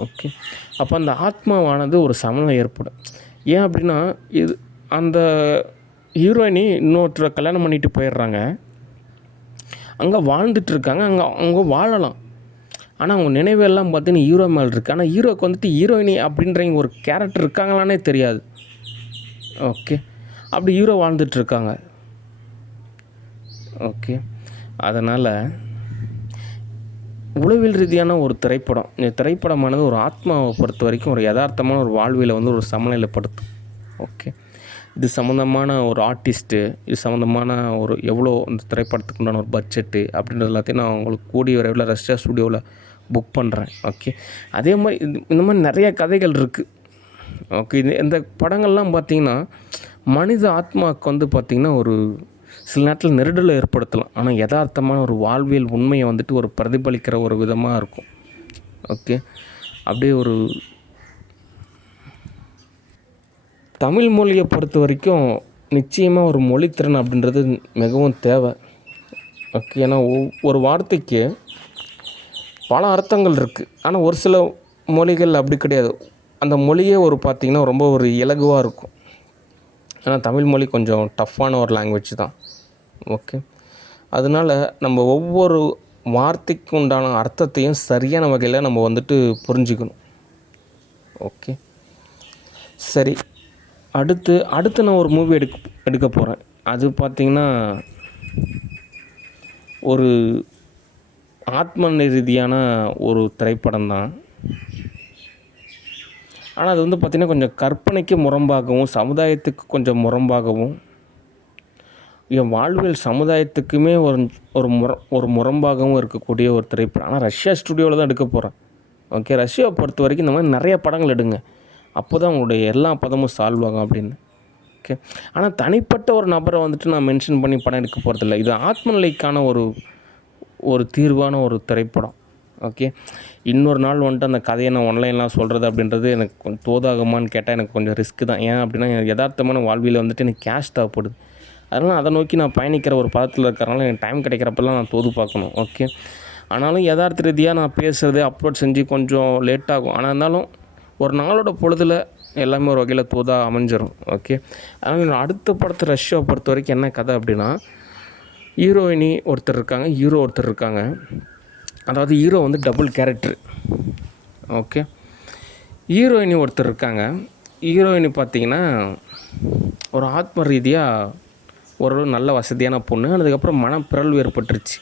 ஓகே, அப்போ அந்த ஆத்மாவானது ஒரு சமநிலை ஏற்படும். ஏன் அப்படின்னா, இது அந்த ஹீரோயினி இன்னொருத்தரை கல்யாணம் பண்ணிட்டு போயிடுறாங்க. அங்கே வாழ்ந்துட்டுருக்காங்க, அவங்க வாழலாம். ஆனால் அவங்க நினைவெல்லாம் பார்த்தீங்கன்னா ஹீரோ மேலே இருக்குது. ஆனால் ஹீரோக்கு வந்துட்டு ஹீரோயினி அப்படின்றவங்க ஒரு கேரக்டர் இருக்காங்களானே தெரியாது. ஓகே, அப்படி ஹீரோ வாழ்ந்துட்டுருக்காங்க. ஓகே, அதனால் உளவியல் ரீதியான ஒரு திரைப்படம். இந்த திரைப்படமானது ஒரு ஆத்மாவை பொறுத்த வரைக்கும் ஒரு யதார்த்தமான ஒரு வாழ்வியலை வந்து ஒரு சமநிலைப்படுத்தும். ஓகே, இது சம்மந்தமான ஒரு ஆர்டிஸ்ட்டு, இது சம்மந்தமான ஒரு எவ்வளோ இந்த திரைப்படத்துக்கு உண்டான ஒரு பட்ஜெட்டு அப்படின்றது எல்லாத்தையும் நான் உங்களுக்கு கூடிய விரைவில் ரஷ்யா ஸ்டுடியோவில் புக் பண்ணுறேன். ஓகே, அதே மாதிரி இந்த மாதிரி நிறைய கதைகள் இருக்குது. ஓகே, இந்த படங்கள்லாம் பார்த்திங்கன்னா மனித ஆத்மாவுக்கு வந்து பார்த்திங்கன்னா ஒரு சில நேரத்தில் நெருடலை ஏற்படுத்தலாம். ஆனால் யதார்த்தமான ஒரு வாழ்வியல் உண்மையை வந்துட்டு ஒரு பிரதிபலிக்கிற ஒரு விதமாக இருக்கும். ஓகே, அப்படியே ஒரு தமிழ் மொழியை பொறுத்த வரைக்கும் நிச்சயமாக ஒரு மொழித்திறன் அப்படின்றது மிகவும் தேவை. ஓகே, ஏன்னா ஒரு வார்த்தைக்கு பல அர்த்தங்கள் இருக்குது. ஆனால் ஒரு சில மொழிகள் அப்படி கிடையாது. அந்த மொழியே பார்த்திங்கன்னா ரொம்ப ஒரு இலகுவாக இருக்கும். ஆனால் தமிழ் மொழி கொஞ்சம் டஃப்பான ஒரு லாங்குவேஜ் தான். ஓகே, அதனால் நம்ம ஒவ்வொரு வார்த்தைக்கு உண்டான அர்த்தத்தையும் சரியான வகையில் நம்ம வந்துட்டு புரிஞ்சுக்கணும். ஓகே, சரி, அடுத்து நான் ஒரு மூவி எடுக்க போகிறேன். அது பார்த்திங்கன்னா ஒரு ஆத்ம ரீதியான ஒரு திரைப்படம் தான். ஆனால் அது வந்து பார்த்திங்கன்னா கொஞ்சம் கற்பனைக்கு முரம்பாகவும் சமுதாயத்துக்கு கொஞ்சம் முரம்பாகவும் என் வாழ்வியல் சமுதாயத்துக்குமே ஒரு முரம்பாகவும் இருக்கக்கூடிய ஒரு திரைப்படம். ஆனால் ரஷ்யா ஸ்டுடியோவில் தான் எடுக்க போகிறேன். ஓகே, ரஷ்யாவை பொறுத்த வரைக்கும் இந்த மாதிரி நிறைய படங்கள் எடுங்க, அப்போ தான் உங்களுடைய எல்லா பதமும் சால்வ் ஆகும் அப்படின்னு. ஓகே, ஆனால் தனிப்பட்ட ஒரு நபரை வந்துட்டு நான் மென்ஷன் பண்ணி படம் எடுக்க போகிறதில்ல. இது ஆத்மநிலைக்கான ஒரு தீர்வான ஒரு திரைப்படம். ஓகே. இன்னொரு நாள் வந்துட்டு அந்த கதையை நான் ஆன்லைன்லாம் சொல்கிறது அப்படின்றது எனக்கு கொஞ்சம் தோதாகுமான்னு கேட்டால் எனக்கு கொஞ்சம் ரிஸ்க்கு தான். ஏன் அப்படின்னா யதார்த்தமான வாழ்வியல் வந்துட்டு எனக்கு கேஷ் தேவைப்படுது. அதனால் அதை நோக்கி நான் பயணிக்கிற ஒரு பதத்தில் இருக்கிறனால எனக்கு டைம் கிடைக்கிறப்பெல்லாம் நான் தோது பார்க்கணும். ஓகே. ஆனாலும் யதார்த்த ரீதியாக நான் பேசுகிறது அப்லோட் செஞ்சு கொஞ்சம் லேட் ஆகும். ஆனால் இருந்தாலும் ஒரு நாளோட பொழுதில் எல்லாமே ஒரு வகையில் தோதா அமைஞ்சிரும். ஓகே. அதனால் அடுத்த படத்தை ரஷ்யாவை பொறுத்த வரைக்கும் என்ன கதை அப்படின்னா, ஹீரோயினி ஒருத்தர் இருக்காங்க, ஹீரோ ஒருத்தர் இருக்காங்க. அதாவது ஹீரோ வந்து டபுள் கேரக்டர். ஓகே. ஹீரோயினி ஒருத்தர் இருக்காங்க. ஹீரோயினி பார்த்திங்கன்னா ஒரு ஆத்ம ரீதியாக ஓரளவு நல்ல வசதியான பொண்ணு. அதுக்கப்புறம் மனப்பிறழ்வு ஏற்பட்டுருச்சு.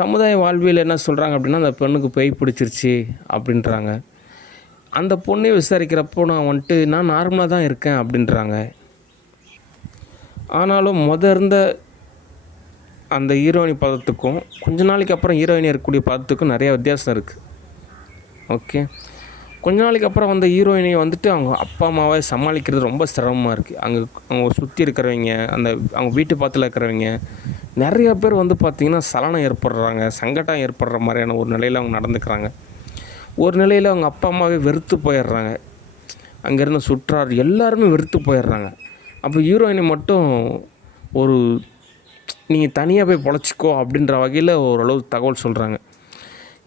சமுதாய வாழ்வியல் என்ன சொல்கிறாங்க அப்படின்னா, அந்த பெண்ணுக்கு பேய் பிடிச்சிருச்சு அப்படின்றாங்க. அந்த பொண்ணை விசாரிக்கிறப்போ நான் நார்மலாக தான் இருக்கேன் அப்படின்றாங்க. ஆனாலும் இருந்த அந்த ஹீரோயினி பதத்துக்கும் கொஞ்ச நாளைக்கு அப்புறம் ஹீரோயினி இருக்கக்கூடிய பதத்துக்கும் நிறைய வித்தியாசம் இருக்குது. ஓகே. கொஞ்ச நாளைக்கு அப்புறம் வந்த ஹீரோயினி வந்துட்டு அவங்க அப்பா அம்மாவை சமாளிக்கிறது ரொம்ப சிரமமாக இருக்குது. அவங்க சுற்றி இருக்கிறவங்க, அவங்க வீட்டு பக்கத்தில் இருக்கிறவங்க நிறைய பேர் வந்து பார்த்திங்கன்னா சலனம் ஏற்படுறாங்க, சங்கடம் ஏற்படுற மாதிரியான ஒரு நிலையில் அவங்க நடந்துக்கிறாங்க. ஒரு நிலையில் அவங்க அப்பா அம்மாவே வெறுத்து போயிடுறாங்க. அங்கேருந்து சுற்றார் எல்லாருமே வெறுத்து போயிடுறாங்க. அப்போ ஹீரோயினி மட்டும் ஒரு நீங்கள் தனியாக போய் பொழைச்சிக்கோ அப்படின்ற வகையில் ஓரளவு தகவல் சொல்கிறாங்க.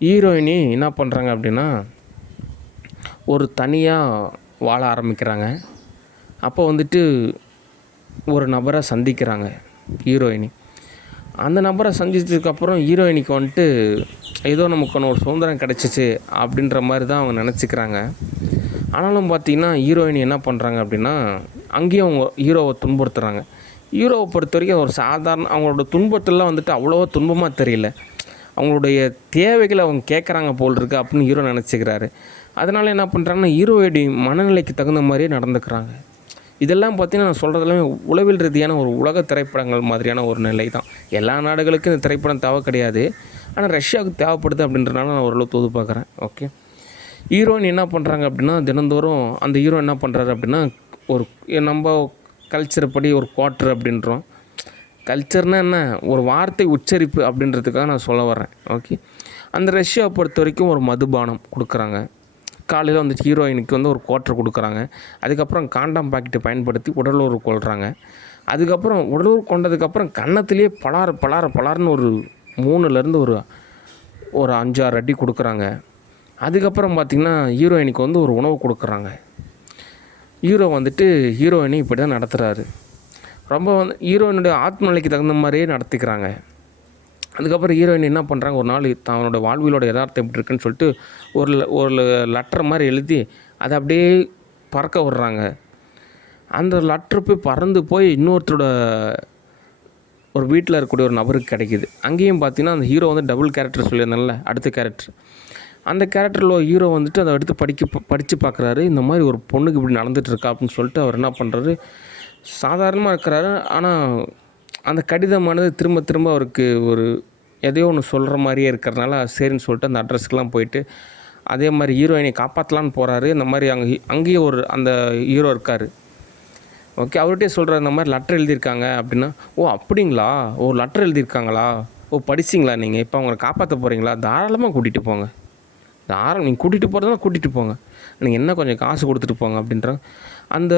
ஹீரோயினி என்ன பண்ணுறாங்க அப்படின்னா ஒரு தனியாக வாழ ஆரம்பிக்கிறாங்க. அப்போ வந்துட்டு ஒரு நபரை சந்திக்கிறாங்க ஹீரோயினி. அந்த நபரை சந்தித்ததுக்கப்புறம் ஹீரோயினிக்கு வந்துட்டு ஏதோ நமக்கான ஒரு சுதந்திரம் கிடச்சிச்சு அப்படின்ற மாதிரி தான் அவங்க நினச்சிக்கிறாங்க. ஆனாலும் பார்த்திங்கன்னா ஹீரோயினி என்ன பண்ணுறாங்க அப்படின்னா அங்கேயும் அவங்க ஹீரோவை துன்புறுத்துகிறாங்க. ஹீரோவை பொறுத்த வரைக்கும் ஒரு சாதாரண அவங்களோட துன்பத்தெல்லாம் வந்துட்டு அவ்வளோவா துன்பமாக தெரியல. அவங்களுடைய தேவைகளை அவங்க கேட்குறாங்க போல் இருக்குது அப்படின்னு ஹீரோ நினச்சிக்கிறாரு. அதனால் என்ன பண்ணுறாங்கன்னா ஹீரோயுடைய மனநிலைக்கு தகுந்த மாதிரியே நடந்துக்கிறாங்க. இதெல்லாம் பார்த்திங்கன்னா நான் சொல்கிறதெல்லாம் உளவியல் ரீதியான ஒரு உலக திரைப்படங்கள் மாதிரியான ஒரு நிலை தான். எல்லா நாடுகளுக்கும் இந்த திரைப்படம் தேவை கிடையாது. ஆனால் ரஷ்யாவுக்கு தேவைப்படுது அப்படின்றனால நான் ஓரளவு தோது பார்க்குறேன். ஓகே. ஹீரோயின் என்ன பண்ணுறாங்க அப்படின்னா தினந்தோறும் அந்த ஹீரோ என்ன பண்ணுறாரு அப்படின்னா ஒரு நம்ம கல்ச்சர் படி ஒரு குவார்ட்ரு அப்படின்றோம். கல்ச்சர்னால் என்ன, ஒரு வார்த்தை உச்சரிப்பு அப்படின்றதுக்காக நான் சொல்ல வரேன். ஓகே. அந்த ரஷ்யாவை பொறுத்த வரைக்கும் ஒரு மதுபானம் கொடுக்குறாங்க. காலையில் வந்து ஹீரோயினுக்கு வந்து ஒரு குவார்ட்ரு கொடுக்குறாங்க. அதுக்கப்புறம் காண்டம் பாக்கெட்டை பயன்படுத்தி உடலுறவு கொள்கிறாங்க. அதுக்கப்புறம் உடலுறவு கொண்டதுக்கப்புறம் கன்னத்திலே பலார்னு ஒரு 3லேருந்து ஒரு 5-6 அடி கொடுக்குறாங்க. அதுக்கப்புறம் பார்த்திங்கன்னா ஹீரோயினுக்கு வந்து ஒரு உணவு கொடுக்குறாங்க. ஹீரோ வந்துட்டு ஹீரோயினை இப்படி தான் நடத்துகிறாரு. ரொம்ப வந்து ஹீரோயினுடைய ஆத்மநிலைக்கு தகுந்த மாதிரியே நடத்திக்கிறாங்க. அதுக்கப்புறம் ஹீரோயின் என்ன பண்ணுறாங்க, ஒரு நாள் அவனோட வாழ்வியலோட யதார்த்தம் எப்படி இருக்குன்னு சொல்லிட்டு ஒரு லெட்டர் மாதிரி எழுதி அதை அப்படியே பறக்க விட்றாங்க. அந்த லெட்ரு போய் பறந்து போய் இன்னொருத்தரோட ஒரு வீட்டில் இருக்கக்கூடிய ஒரு நபருக்கு கிடைக்கிது. அங்கேயும் பார்த்தீங்கன்னா அந்த ஹீரோ வந்து டபுள் கேரக்டர் சொல்லியிருந்தால அடுத்த கேரக்டர், அந்த கேரக்டரில் ஹீரோ வந்துட்டு அதை எடுத்து படித்து பார்க்குறாரு. இந்த மாதிரி ஒரு பொண்ணுக்கு இப்படி நடந்துகிட்ருக்கா அப்படின்னு சொல்லிட்டு அவர் என்ன பண்ணுறாரு, சாதாரணமாக இருக்கிறாரு. ஆனால் அந்த கடிதமானது திரும்ப திரும்ப அவருக்கு ஒரு எதையோ ஒன்று சொல்கிற மாதிரியே இருக்கிறனால சரின்னு சொல்லிட்டு அந்த அட்ரஸ்க்கெலாம் போயிட்டு அதே மாதிரி ஹீரோயினை காப்பாற்றலான்னு போகிறாரு. இந்த மாதிரி அங்கேயே அந்த ஹீரோ இருக்கார். ஓகே. அவர்கிட்டே சொல்கிறார், இந்த மாதிரி லெட்டர் எழுதியிருக்காங்க அப்படின்னா, ஓ அப்படிங்களா, ஓ லெட்டர் எழுதியிருக்காங்களா, ஓ படிச்சிங்களா, நீங்கள் இப்போ அவங்களை காப்பாற்ற போகிறீங்களா, தாராளமாக கூட்டிகிட்டு போங்க, நீங்கள் கூட்டிகிட்டு போகிறதுனா கூட்டிகிட்டு போங்க, நீங்கள் என்ன கொஞ்சம் காசு கொடுத்துட்டு போங்க அப்படின்றாங்க. அந்த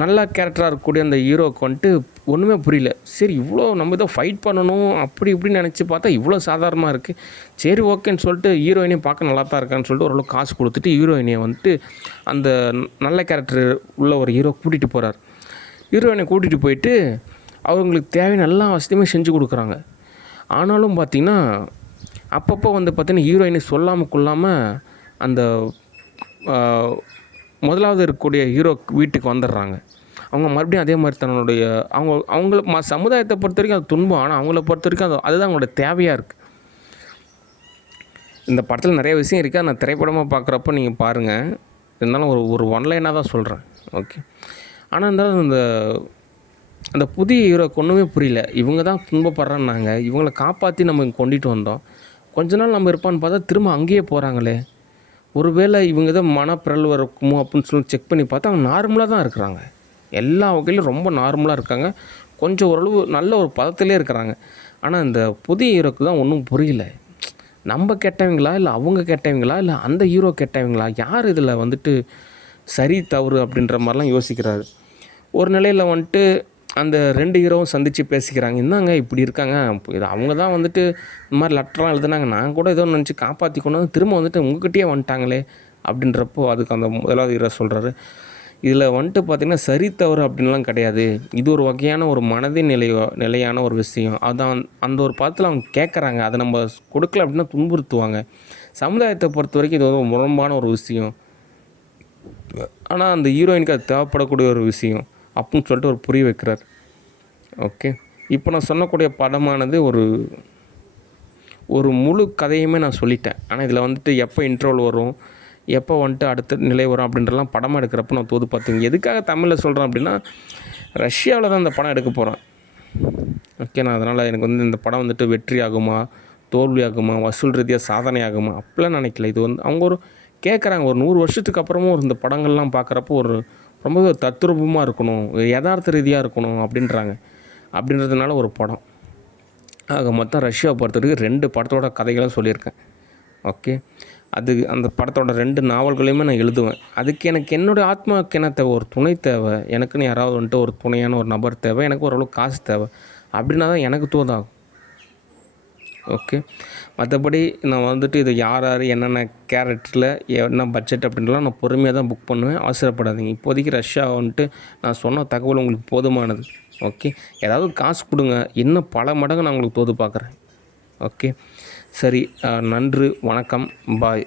நல்ல கேரக்டராக இருக்கக்கூடிய அந்த ஹீரோவுக்கு வந்துட்டு ஒன்றுமே புரியல. சரி இவ்வளோ நம்ம ஏதோ ஃபைட் பண்ணணும் அப்படி இப்படின்னு நினச்சி பார்த்தா இவ்வளோ சாதாரணமாக இருக்குது. சரி ஓகேன்னு சொல்லிட்டு ஹீரோயினையும் பார்க்க நல்லா தான் இருக்கான்னு சொல்லிட்டு ஓரளவுக்கு காசு கொடுத்துட்டு ஹீரோயினியை வந்துட்டு அந்த நல்ல கேரக்டர் உள்ள ஒரு ஹீரோ கூட்டிகிட்டு போகிறார். ஹீரோயினை கூட்டிகிட்டு போயிட்டு அவங்களுக்கு தேவையான எல்லா வசதியுமே செஞ்சு கொடுக்குறாங்க. ஆனாலும் பார்த்திங்கன்னா அப்பப்போ வந்து பார்த்திங்கன்னா ஹீரோயினை சொல்லாமல் கொள்ளாமல் அந்த முதலாவது இருக்கக்கூடிய ஹீரோ வீட்டுக்கு வந்துடுறாங்க. அவங்க மறுபடியும் அதே மாதிரி தன்னுடைய அவங்கள சமுதாயத்தை பொறுத்த வரைக்கும் அது துன்பம். ஆனால் அவங்கள பொறுத்த வரைக்கும் அதுதான் அவங்களோட தேவையாக இருக்குது. இந்த படத்தில் நிறைய விஷயம் இருக்குது. நான் திரைப்படமாக பார்க்குறப்ப நீங்கள் பாருங்கள். இருந்தாலும் ஒரு ஒன்லைனாக தான் சொல்கிறேன். ஓகே. ஆனால் இருந்தாலும் அந்த புதிய ஹீரோக்கு ஒன்றுமே புரியல. இவங்க தான் துன்பப்படுறான்னாங்க, இவங்களை காப்பாற்றி நம்ம இங்கே கொண்டுட்டு வந்தோம், கொஞ்ச நாள் நம்ம இருப்பான்னு பார்த்தா திரும்ப அங்கேயே போகிறாங்களே, ஒருவேளை இவங்க தான் மனப்பிறழ்வு இருக்குமோ அப்படின்னு சொல்லி செக் பண்ணி பார்த்தா அவங்க நார்மலாக தான் இருக்கிறாங்க. எல்லா வகையிலும் ரொம்ப நார்மலாக இருக்காங்க. கொஞ்சம் ஓரளவு நல்ல ஒரு பதத்திலே இருக்கிறாங்க. ஆனால் இந்த புதிய ஹீரோக்கு தான் ஒன்றும் புரியல. நம்ம கெட்டவங்களா, இல்லை அவங்க கெட்டவங்களா, இல்லை அந்த ஹீரோ கெட்டவங்களா, யார் இதில் வந்துட்டு சரி தவறு அப்படின்ற மாதிரிலாம் யோசிக்கிறாரு. ஒரு நிலையில் வந்துட்டு அந்த 2 ஹீரோவும் சந்தித்து பேசிக்கிறாங்க. என்னங்க இப்படி இருக்காங்க, இது அவங்க தான் வந்துட்டு இந்த மாதிரி லெட்டர்லாம் எழுதுனாங்க, நான் கூட ஏதோ நினச்சி காப்பாற்றி கொண்டு வந்து திரும்ப வந்துட்டு உங்ககிட்டயே வந்துட்டாங்களே அப்படின்றப்போ அதுக்கு அந்த முதலாவது ஹீரோ சொல்கிறாரு, இதில் வந்துட்டு பார்த்திங்கன்னா சரி தவறு அப்படின்லாம் கிடையாது, இது ஒரு வகையான ஒரு மனதின் நிலையான ஒரு விஷயம். அதான் அந்த ஒரு படத்தில் அவங்க கேட்குறாங்க, அதை நம்ம கொடுக்கல அப்படின்னா துன்புறுத்துவாங்க. சமுதாயத்தை பொறுத்த வரைக்கும் இது ஒரு முரண்பான ஒரு விஷயம், ஆனால் அந்த ஹீரோயினுக்கு அது தேவைப்படக்கூடிய ஒரு விஷயம் அப்படின்னு சொல்லிட்டு ஒரு புரிய வைக்கிறார். ஓகே, இப்போ நான் சொன்னக்கூடிய படமானது ஒரு முழு கதையுமே நான் சொல்லிட்டேன். ஆனால் இதில் வந்துட்டு எப்போ இன்ட்ரோல் வரும், எப்போ வந்துட்டு அடுத்த நிலை வரும் அப்படின்றலாம் படமாக எடுக்கிறப்ப நான் தோது பார்த்துங்க. எதுக்காக தமிழில் சொல்கிறேன் அப்படின்னா, ரஷ்யாவில் தான் இந்த படம் எடுக்க போகிறேன். ஓகேண்ணா, அதனால் எனக்கு வந்து இந்த படம் வந்துட்டு வெற்றி ஆகுமா, தோல்வி ஆகுமா, வசூல் ரீதியாக சாதனை ஆகுமா அப்படிலாம் நினைக்கல. இது வந்து அவங்க கேட்குறாங்க, ஒரு 100 வருஷத்துக்கு அப்புறமும் இந்த படங்கள்லாம் பார்க்குறப்போ ரொம்பவே தத்ரூபமாக இருக்கணும், யதார்த்த ரீதியாக இருக்கணும் அப்படின்றதுனால ஒரு படம். ஆக மொத்தம் ரஷ்யாவை பொறுத்தவரைக்கும் 2 படத்தோட கதைகளும் சொல்லியிருக்கேன். ஓகே, அந்த படத்தோட 2 நாவல்களையுமே நான் எழுதுவேன். அதுக்கு எனக்கு என்னுடைய ஆத்மாவுக்கு என்ன தேவை, ஒரு துணை தேவை, எனக்குன்னு யாராவது வந்துட்டு ஒரு துணையான ஒரு நபர் தேவை, எனக்கு ஓரளவுக்கு காசு தேவை, அப்படின்னா தான் எனக்கு தோதாகும். ஓகே, மற்றபடி நான் வந்துட்டு இது யார் என்னென்ன கேரக்டரில் என்ன பட்ஜெட் அப்படின்றலாம் நான் பொறுமையாக தான் புக் பண்ணுவேன், அவசரப்படாதீங்க. இப்போதைக்கு ரஷ்யா வந்துட்டு நான் சொன்ன தகவல் உங்களுக்கு போதுமானது. ஓகே, ஏதாவது காசு கொடுங்க, இன்னும் பல மடங்கு நான் உங்களுக்கு தோது பார்க்குறேன். ஓகே, சரி, நன்றி, வணக்கம், பாய்.